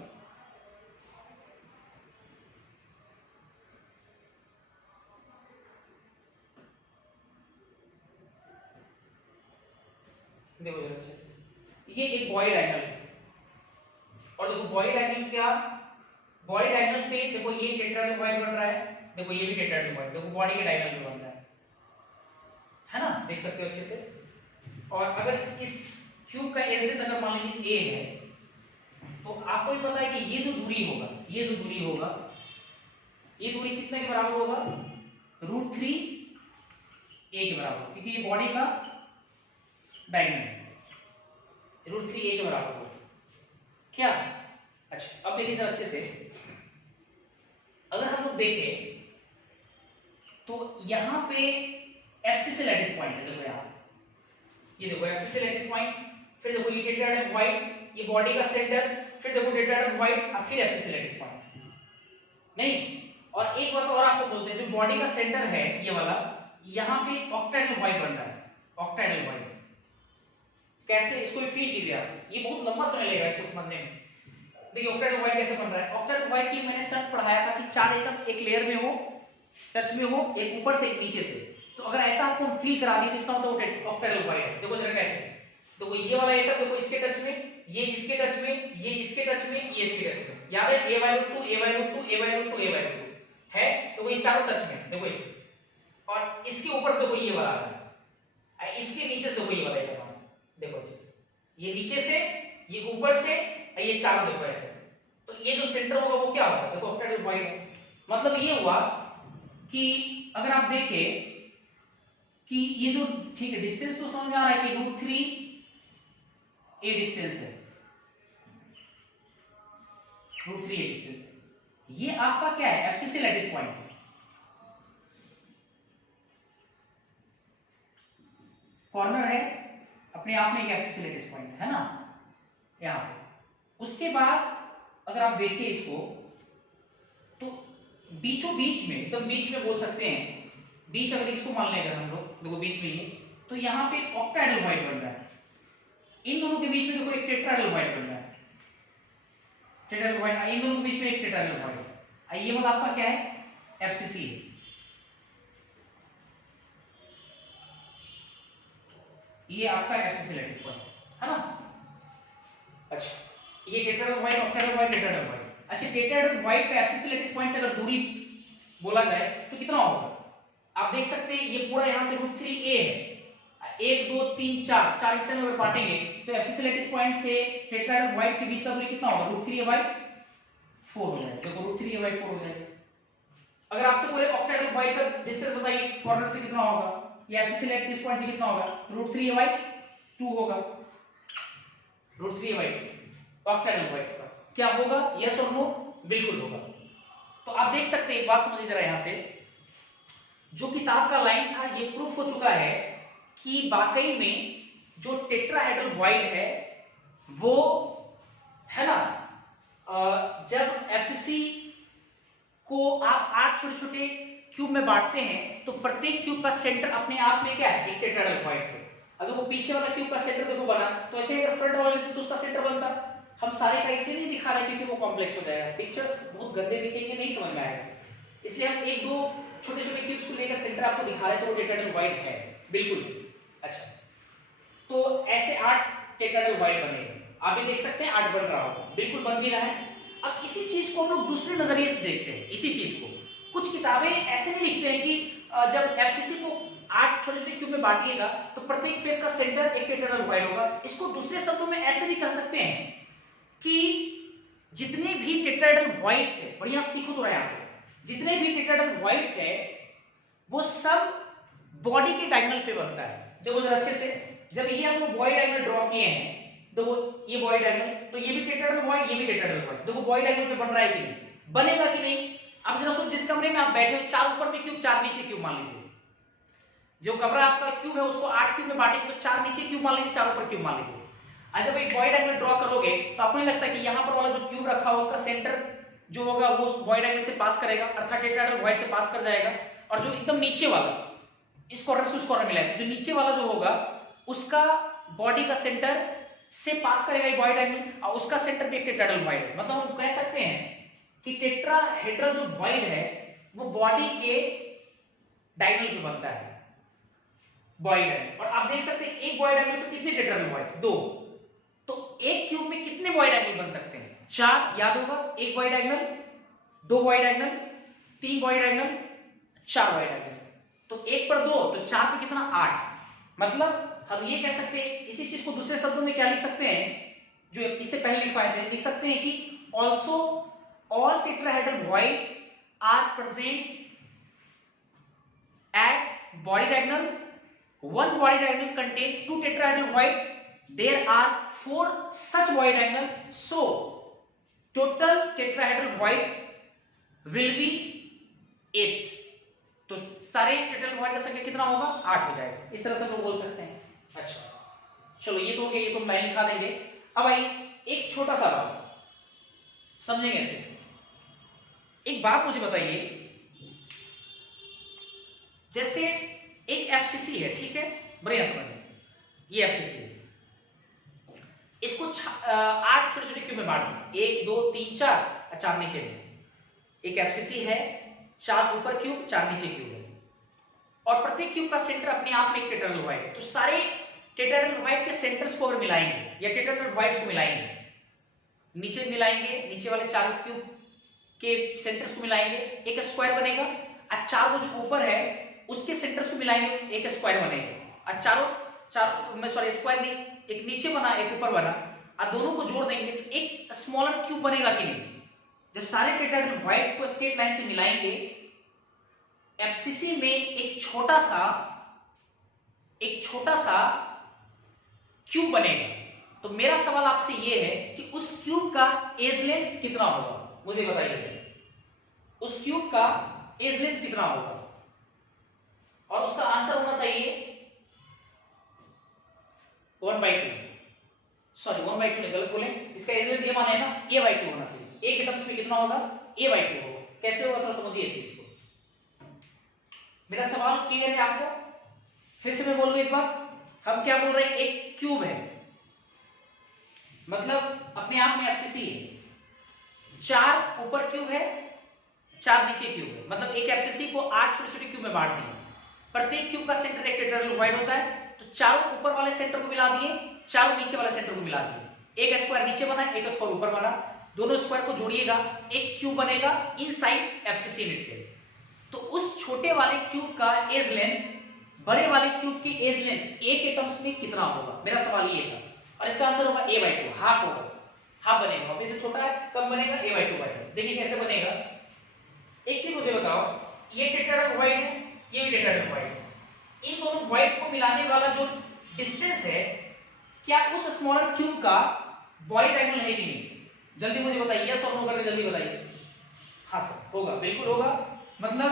देखो जरा अच्छे से, ये एक बॉडी डायगोनल है। और देखो बॉडी डायगोनल क्या, बॉडी डायगोनल पे देखो ये टेट्राहेड्रल बन रहा है, देखो ये भी टेट्राहेड्रल, देखो बॉडी के डायगोनल में बन रहा है ना, देख सकते हो अच्छे से। और अगर इस क्यूब का एज अगर मान लीजिए ए है, तो आपको भी पता है कि ये जो दूरी होगा, ये जो दूरी होगा, ये दूरी कितने के बराबर होगा? √3 a के बराबर, क्योंकि ये बॉडी का डायगोनल है, √3 a के बराबर होगा। क्या? अच्छा अब देखिए जरा अच्छे से, अगर हम लोग देखें तो यहां पे एफसीसी लैटिस पॉइंट है, देखो यहां ये देखो एफसीसी लैटिस पॉइंट, फिर देखो ये टेट्राहेड्रल वाइड, ये बॉडी का सेंटर, फिर देखो टेट्राहेड्रल वाइड, और फिर एफसीसी लैटिस पॉइंट नहीं। और एक बात और आपको बोलते हैं, जो बॉडी का सेंटर है ये वाला, यहां पे ऑक्टाहेड्रल वाइड बन रहा है, ऑक्टाहेड्रल वाइड। कैसे? इसको भी फील कीजिए आप, ये बहुत लंबा समय लगेगा इसको समझने में। देखिए ऑक्टाहेड्रल वाइड कैसे बन रहा है। ऑक्टाहेड्रल वाइड की मैंने शर्त पढ़ाया था कि 4 एटम एक लेयर में हो, टच में हो, एक ऊपर से एक नीचे से। तो अगर ऐसा आपको हम फील करा दी तो इसका मतलब ऑक्टाहेड्रल वाइड है। देखो जरा कैसे, देखो ये वाला एटम देखो इसके टच में, ये इसके टच में, ये इसके टच में, ये इसके टच में, याद है a/√2 a/√2 a/√2 a/√2 है, तो ये चारों टच में देखो इस, और इसके ऊपर से देखो ये वाला आ रहा है, इसके नीचे से देखो ये वाला एटम आ रहा है, देखो अच्छे से, ये नीचे से, ये ऊपर से, ये चारों देखो ऐसे। तो ये जो सेंटर होगा वो क्या होगा? देखो ऑक्टाहेड्रल वाइड है। मतलब ये हुआ कि अगर आप देखें कि ये जो, ठीक है डिस्टेंस तो समझ में आ रहा है कि √3 a डिस्टेंस है, √3 a डिस्टेंस है। ये आपका क्या है? एफसीसी लैटिस पॉइंट है, कॉर्नर है, अपने आप में एक एफसीसी लैटिस पॉइंट है ना यहां पे। उसके बाद अगर आप देखिए इसको, तो बीचों बीच में, एकदम बीच में बोल सकते हैं, बीच अगर इसको मान लें अगर हम लोग, देखो बीच में ये, तो यहाँ पे ऑक्टाहेड्रल वाइड बन रहा है। इन दोनों के बीच में देखो एक टेट्राहेड्रल वाइड बन रहा है, टेट्राहेड्रल वाइड, इन दोनों के बीच में एक टेट्राहेड्रल वाइड। ये मतलब आपका क्या है? एफसीसी है। ये आपका एफसीसी लैटिस पॉइंट है ना। अच्छा ये tetrahedral void, octahedral wide, tetrahedral void. अच्छा टेट्राहेड्रल वाइड का एफसीसी लैटिस पॉइंट से अगर दूरी बोला जाए तो कितना होगा? आप देख सकते हैं ये पूरा यहां से √3a है, 1 2 3 4 4 हिस्से में अगर बांटेंगे तो एफसीसी लैटिस पॉइंट से टेट्राहेड्रल वाइड के बीच का दूरी कितना होगा? √3a/4 हो जाएगा। देखो √3a/4 हो जाएगा। अगर आपसे बोले ऑक्टाहेड्रल वाइड का डिस्टेंस बताइए कॉर्नर से कितना होगा, या एफसीसी लैटिस पॉइंट से कितना होगा? √3a/2 होगा, √3a/2 ऑक्टाहेड्रल वाइड का क्या होगा? यस और नो? बिल्कुल होगा। तो आप देख सकते हैं, एक बात समझिए जरा, यहां से जो किताब का लाइन था ये प्रूफ हो चुका है कि वाकई में जो टेट्राहेड्रल वाइड है वो है ना, जब एफसीसी को आप 8 छोटे छोटे क्यूब में बांटते हैं तो प्रत्येक क्यूब का सेंटर अपने आप में क्या है? एक टेट्राहेड्रल वाइड से। अगर वो पीछे वाला क्यूब का सेंटर देखो बना, तो ऐसे अगर फ्रंट वाला तो उसका सेंटर बनता। हम सारे का इसलिए नहीं दिखा रहे क्योंकि वो कॉम्प्लेक्स हो जाएगा, पिक्चर्स बहुत गंदे दिखेंगे, नहीं समझ में आएगा, इसलिए हम 1 2 छोटे छोटे क्यूब्स को लेकर सेंटर आपको दिखा रहे हैं, तो वो टेट्राहेड्रल वाइड है बिल्कुल। अच्छा तो ऐसे 8 टेट्राहेड्रल वाइड बनेगा, आप भी देख सकते हैं 8 बन रहा होगा, बिल्कुल बन भी रहा है। अब इसी चीज को हम लोग दूसरे नजरिए से देखते हैं। इसी चीज को कुछ किताबें ऐसे नहीं लिखते हैं कि जब एफसीसी को 8 छोटे छोटे क्यूब में बांटिएगा तो प्रत्येक फेस का सेंटर एक टेट्राहेड्रल वॉइड होगा। इसको दूसरे शब्दों में ऐसे भी कह सकते हैं कि जितने भी टेट्राहेड्रल वॉइड्स है, बढ़िया सीखो तो रहे आप, जितने भी टेट्राहेड्रल वॉइड्स है वो सब बॉडी के डायगोनल पे बनता है। देखो जरा अच्छे से, जब ये हम लोग बॉडी डायगोनल ड्रॉ किए हैं, देखो ये बॉडी डायगोनल, तो ये भी टेट्राहेड्रल वॉइड, ये भी टेट्राहेड्रल वॉइड, देखो बॉडी डायगोनल पे बन रहा है कि नहीं, बनेगा कि नहीं। अब जरा सोच, जिस कमरे में आप बैठे हो 4 ऊपर में क्यूब 4 नीचे क्यूब मान लीजिए, जो कमरा आपका क्यूब है उसको 8 क्यूब में बांटेंगे तो 4 नीचे क्यूब मान लीजिए, 4 ऊपर क्यूब मान लीजिए। आज जब एक बॉडी डायगोनल ड्रॉ करोगे तो आपको नहीं लगता कि यहाँ पर वाला जो क्यूब रखा है उसका सेंटर जो होगा वो बॉडी डायगोनल से पास करेगा, अर्थात टेट्राहेड्रल वॉइड से पास कर जाएगा, और जो एकदम नीचे वाला इस कॉर्नर से उस कॉर्नर मिलाएगा, जो नीचे वाला जो होगा उसका बॉडी का सेंटर से पास करेगा ये बॉडी डायगोनल, और उसका सेंटर पे एक टेट्राहेड्रल वॉइड है। मतलब हम कह सकते हैं कि टेट्राहेड्रल जो वॉइड है वो बॉडी के डायगोनल पे बनता है, बॉडी डायगोनल। और आप देख सकते हैं एक बॉडी डायगोनल पे कितने टेट्राहेड्रल वॉइड्स, 2, तो एक क्यूब में कितने बॉडी डायगोनल बन सकते हैं, 4, याद होगा, एक body diagonal, 2 body diagonal, 3 body diagonal, 4 body diagonal, तो 1 पर 2 तो 4 पे कितना, 8। मतलब हम ये कह सकते हैं, इसी चीज को दूसरे शब्दों में क्या लिख सकते हैं, जो इससे पहले लिखवाए थे, लिख सकते हैं कि also all tetrahedral voids are present at body diagonal, one body diagonal contain 2 tetrahedral voids, there are 4 such body diagonal, so total tetrahedral voids will be 8। तो सारे टेट्राहेड्रल वॉइड का संख्या कितना होगा, 8 हो जाएगा। इस तरह से हम लोग बोल सकते हैं। अच्छा चलो ये तो हो गया, ये तो हम लाइन लिखा देंगे। अब आइए एक छोटा सा बात समझेंगे अच्छे से। एक बात मुझे बताइए, जैसे एक एफसीसी है, ठीक है, बढ़िया समझिए, ये एफसीसी है, इसको 8 छोटे छोटे क्यूब में बांट दिए, 1 2 3 4 4 नीचे में। एक एफसीसी है, 4 ऊपर क्यूब 4 नीचे क्यूब है, और प्रत्येक क्यूब का सेंटर अपने आप में एक टेट्राहेड्रल वॉइड है। तो सारे टेट्राहेड्रल वॉइड के सेंटर्स को अगर मिलाएंगे या टेट्राहेड्रल वॉइड्स को मिलाएंगे, नीचे मिलाएंगे, नीचे वाले 4 क्यूब के सेंटर्स को मिलाएंगे, एक स्क्वायर बनेगा, और 4 जो ऊपर है उसके सेंटर्स को मिलाएंगे, एक स्क्वायर बनेगा। और स्क्वायर नहीं, एक नीचे बना एक ऊपर बना, और दोनों को जोड़ देंगे तो एक स्मॉलर क्यूब बनेगा कि नहीं। जब सारे टेट्राहेड्रल वॉइड्स को स्ट्रेट लाइन से मिलाएंगे, एफसीसी में एक छोटा सा क्यूब बनेगा। तो मेरा सवाल आपसे यह है कि उस क्यूब का एज लेंथ कितना होगा, मुझे बताइए। उस क्यूब का एज लेंथ कितना होगा, और उसका आंसर होना चाहिए 1/2। सॉरी 1/2 नहीं, गलत बोले, इसका एज लेंथ ये माना है ना, a/2 होना चाहिए। एक टर्म्स में कितना होगा, a/2 होगा। कैसे होगा थोड़ा समझिए इस चीज को। मेरा सवाल क्लियर है आपको? फिर से मैं बोलूं एक बार, हम क्या बोल रहे हैं, एक क्यूब है, मतलब अपने आप में एफसीसी है, 4 ऊपर क्यूब है 4 नीचे क्यूब है, मतलब एक एफसीसी को 8 छोटे छोटे क्यूब में बांट दिए। प्रत्येक क्यूब का सेंटर एक टेट्राहेड्रल वॉइड होता है, तो 4 ऊपर वाले सेंटर को मिला दिए, 4 नीचे वाले सेंटर को मिला दिए, एक स्क्वायर नीचे बना, एक स्क्वायर ऊपर बना, दोनों स्क्वायर को जोड़िएगा, एक क्यूब बनेगा इनसाइड एफसीसी यूनिट से। तो उस छोटे वाले क्यूब का एज लेंथ बड़े वाले क्यूब की एज लेंथ ए के टर्म्स में कितना होगा, मेरा सवाल ये था। और इसका आंसर होगा a/2, हाफ होगा, हाफ बनेगा, ऑब्वियसली छोटा है कम बनेगा, a/2। देखिए कैसे बनेगा। एक चीज मुझे बताओ, ये टेट्राहेड्रल वॉइड है, ये भी टेट्राहेड्रल वॉइड है, इन दोनों वॉइड को मिलाने वाला जो डिस्टेंस है, क्या उस स्मॉलर क्यूब का बॉडी डायगोनल है कि नहीं? जल्दी मुझे बताइए, यस और नो करके जल्दी बताइए। हाँ सर होगा, बिल्कुल होगा। मतलब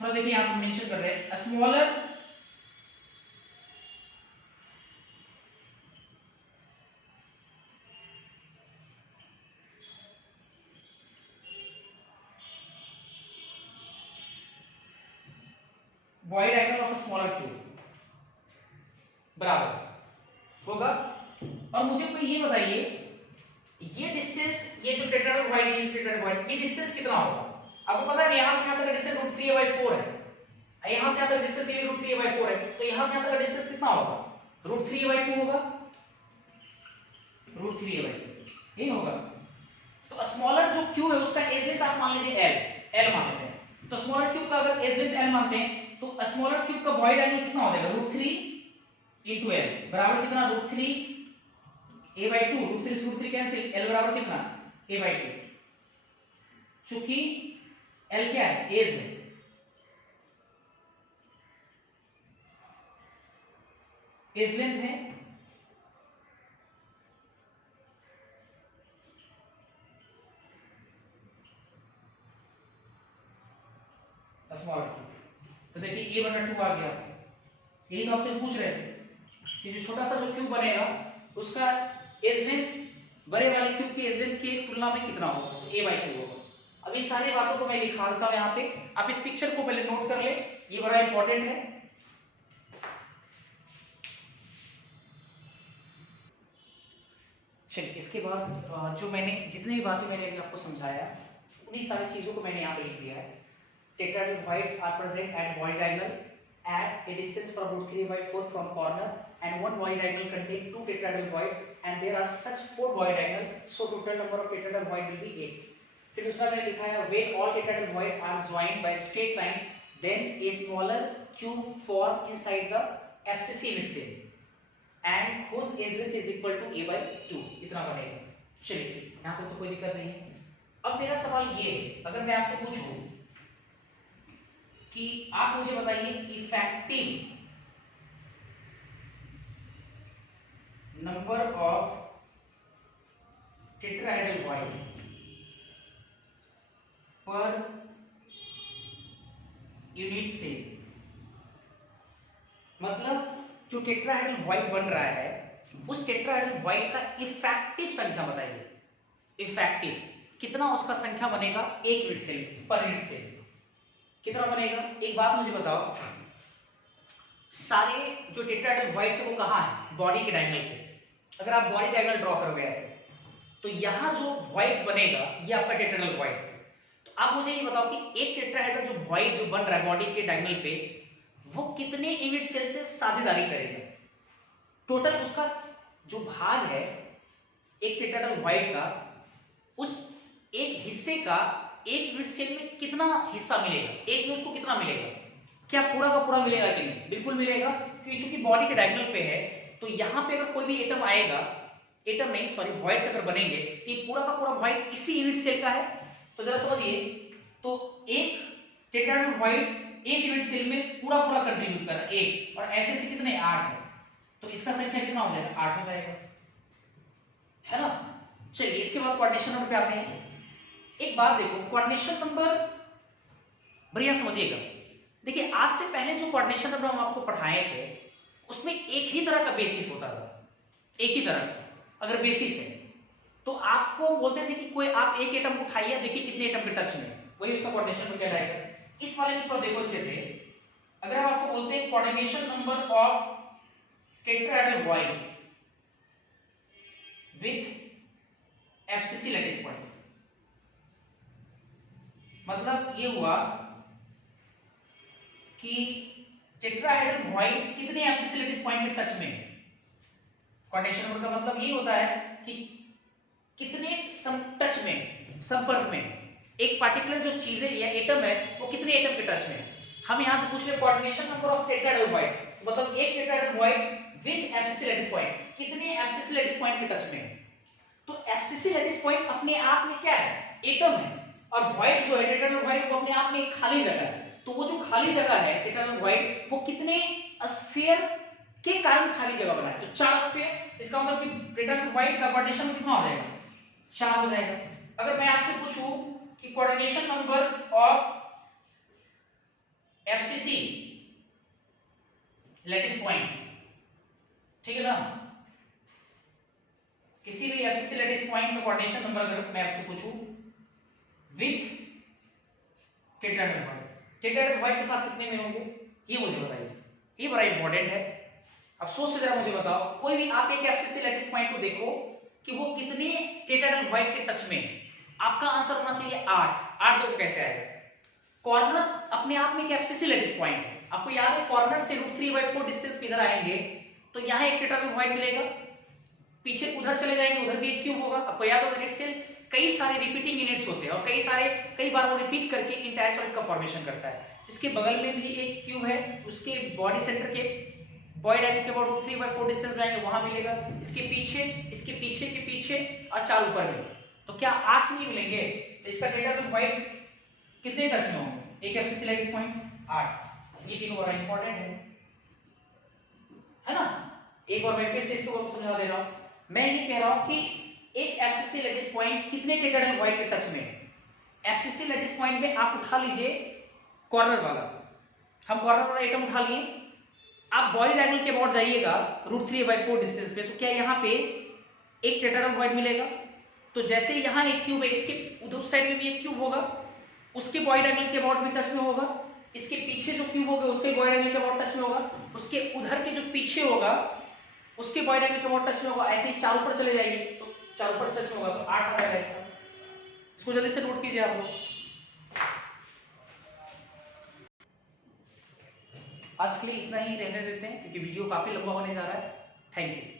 थोड़ा देखिए यहां पर मेंशन कर रहे हैं, smaller body diagonal of a smaller cube बराबर होगा। और मुझे कोई ये बताइए, ये डिस्टेंस, ये जो टेट्राहेड्रल वॉइड है, ये टेट्राहेड्रल वॉइड, ये डिस्टेंस कितना होगा? आपको पता है यहां से यहां तक का डिस्टेंस √3a/4 है, यहां से यहां तक डिस्टेंस ये √3a/4 है, तो यहां से यहां तक का डिस्टेंस कितना होगा? √3a/2 होगा, √3a/2 यही होगा। तो स्मॉलर जो क्यूब है उसका एज लेंथ आप मान लीजिए l मान लेते हैं। तो स्मॉलर क्यूब का अगर एज लेंथ l मानते हैं तो स्मॉलर क्यूब का वॉइड एंगल कितना हो जाएगा √3 इंटू एल बराबर कितना √3 a/2 √3 से √3 कैंसिल एल बराबर कितना a/2 चूंकि एल क्या है एज है एज लेंथ है स्मॉलर क्यूब तो देखिए a/2 आ गया यही तो आपसे पूछ रहे थे कि जो छोटा सा जो क्यूब बनेगा उसका एज लेंथ बड़े वाले क्यूब की एज लेंथ की तुलना में कितना होगा तो a/2 होगा। अब इन सारी बातों को मैं लिखा देता हूं यहाँ पे आप इस पिक्चर को पहले नोट कर ले ये बड़ा इंपॉर्टेंट है। चलिए इसके बाद जो मैंने जितनी भी बातें मैंने अभी आपको समझाया उन्हीं सारी चीजों को मैंने यहाँ पे लिख दिया है। Tetrahedroids are present at body diagonal at a distance from √3/4 from corner and one body diagonal contain two tetrahedral void and there are such four body diagonal so total number of tetrahedral void will be 8। फिर दूसरा मैंने लिखा है when all tetrahedral void are joined by straight line then a smaller cube form inside the FCC unit cell and whose edge length is equal to a/2 इतना बनेगा। चलिए यहाँ तक तो कोई दिक्कत नहीं है। अब मेरा सवाल ये है अगर मैं आपसे पूछूं कि आप मुझे बताइए effective number of tetrahedral void per unit से मतलब जो टेट्राहेड्रल वॉइड बन रहा है उस टेट्राहेड्रल वॉइड का इफेक्टिव संख्या बताइए। इफेक्टिव कितना उसका संख्या बनेगा एक यूनिट सेल पर यूनिट सेल कितना बनेगा। एक बात मुझे बताओ सारे जो टेट्राहेड्रल वॉइड्स है वो कहाँ है बॉडी के डायगोनल पे। अगर आप बॉडी डायगोनल ड्रॉ करोगे ऐसे तो यहाँ जो वॉइड्स बनेगा ये आपका टेट्राहेड्रल वॉइड्स है। तो आप मुझे ये बताओ कि एक टेट्राहेड्रल जो वॉइड जो बन रहा है बॉडी के डायगोनल पे वो कितने यूनिट सेल से साझेदारी करेगा। टोटल उसका जो भाग है एक टेट्राहेड्रल वॉइड का उस एक हिस्से का एक यूनिट सेल में कितना हिस्सा मिलेगा एक में उसको कितना मिलेगा क्या पूरा का पूरा मिलेगा कि नहीं बिल्कुल मिलेगा क्योंकि चूंकि बॉडी के डायगोनल पे है तो यहाँ पे अगर कोई भी एटम आएगा एटम नहीं सॉरी वॉइड्स अगर बनेंगे तो ये पूरा का पूरा वॉइड इसी यूनिट सेल का है। तो जरा समझिए तो एक टेट्राहेड्रल वॉइड्स एक यूनिट सेल में पूरा पूरा कंट्रीब्यूट कर रहा है एक और ऐसे से कितने 8 है तो इसका संख्या कितना हो जाएगा 8 हो जाएगा है ना। चलिए इसके बाद कोऑर्डिनेशन नंबर पे आते हैं। एक बात देखो कोऑर्डिनेशन नंबर बढ़िया समझिएगा। देखिए आज से पहले जो कोऑर्डिनेशन नंबर हम आपको पढ़ाए थे उसमें एक ही तरह का बेसिस होता था एक ही तरह अगर बेसिस है तो आपको बोलते थे कि कोई आप एक एटम उठाइए देखिए कितने एटम के टच में वही उसका कोऑर्डिनेशन नंबर कहलाएगा। इस वाले में थोड़ा देखो अच्छे से अगर हम आपको बोलते हैं coordination number of tetrahedral void with FCC lattice point मतलब ये हुआ कि टेट्राहेड्रल वॉइड कितने FCC लैटिस पॉइंट में टच में है। कोऑर्डिनेशन नंबर का मतलब ये होता है कि कितने टच में संपर्क में एक पार्टिकुलर जो चीज है या एटम है वो कितने एटम के टच में है। हम यहां से पूछ रहे हैं coordination number of tetrahedral void मतलब एक tetrahedral void with FCC lattice point कितने FCC लैटिस पॉइंट के टच में है। तो FCC लैटिस पॉइंट अपने आप में क्या है एटम है और वॉइड जो है टेट्राहेड्रल वॉइड वो अपने आप में एक खाली जगह है। तो वो जो खाली जगह है टेट्राहेड्रल वॉइड वो कितने स्फीयर के कारण खाली जगह बना है तो 4 स्फीयर। इसका मतलब कि टेट्राहेड्रल वॉइड का कोऑर्डिनेशन कितना हो जाएगा 4 हो जाएगा। अगर मैं आपसे पूछूं कि coordination number of FCC lattice point ठीक है ना किसी भी FCC लैटिस पॉइंट का कोऑर्डिनेशन नंबर अगर मैं आपसे पूछूं विथ टेट्राहेड्रल वॉइड के साथ कितने में होंगे ये मुझे बताइए ये बड़ा इंपॉर्टेंट है। अब सोच से जरा मुझे बताओ कोई भी आप एक FCC लैटिस पॉइंट को देखो कि वो कितने टेट्राहेड्रल वॉइड के टच में है। आपका आंसर होना चाहिए 8 देखो कैसे आएगा। कॉर्नर अपने आप में एक FCC लैटिस पॉइंट है आपको याद है कॉर्नर से √3/4 डिस्टेंस पे इधर आएंगे तो यहाँ एक टेट्राहेड्रल वॉइड मिलेगा पीछे उधर चले जाएंगे उधर भी एक क्यूब होगा। आपको याद होगा यूनिट सेल कई सारे रिपीटिंग यूनिट्स होते हैं और कई बार वो रिपीट करके इंटायर सॉलिड का फॉर्मेशन करता है इसके बगल में भी एक क्यूब है, उसके बॉडी सेंटर के बॉयड एंगल के अबाउट √3/4 डिस्टेंस में आएंगे, वहां मिलेगा। इसके पीछे के पीछे और 4 ऊपर में, तो क्या 8 नहीं मिलेंगे? तो इसका डेटा तो वाइड कितने टच में होंगे? एक एफसीसी लैटिस पॉइंट 8। ये तीनों बड़ा इंपॉर्टेंट है ना। एक बार मैं फिर से इसको समझा दे रहा हूं। मैं ये कह रहा हूं कि एक एफसीसी लैटिस पॉइंट कितने टेट्राहेड्रल वाइड के टच में? एफसीसी लैटिस पॉइंट में आप उठा लीजिए कॉर्नर वाला, हम कॉर्नर वाला एटम उठा लिए, आप बॉडी डायगोनल के अबाउट जाइएगा √3/4 डिस्टेंस पे, तो क्या यहाँ पे एक टेट्राहेड्रल वाइड मिलेगा? तो जैसे यहाँ एक क्यूब है, इसके उधर साइड में भी एक क्यूब होगा, उसके बॉडी डायगोनल के अबाउट भी टच में होगा, इसके पीछे जो क्यूब होगा उसके बॉडी डायगोनल के अबाउट टच में होगा, उसके उधर के जो पीछे होगा उसके बॉडी डायगोनल के अबाउट टच में होगा। ऐसे ही 4 ऊपर चले जाइए तो 4 ऊपर टच में होगा, तो 8 आ जाएगा इसका। इसको जल्दी से नोट कीजिए आप लोग। आज के लिए इतना ही रहने देते हैं क्योंकि वीडियो काफी लंबा होने जा रहा है। Thank you.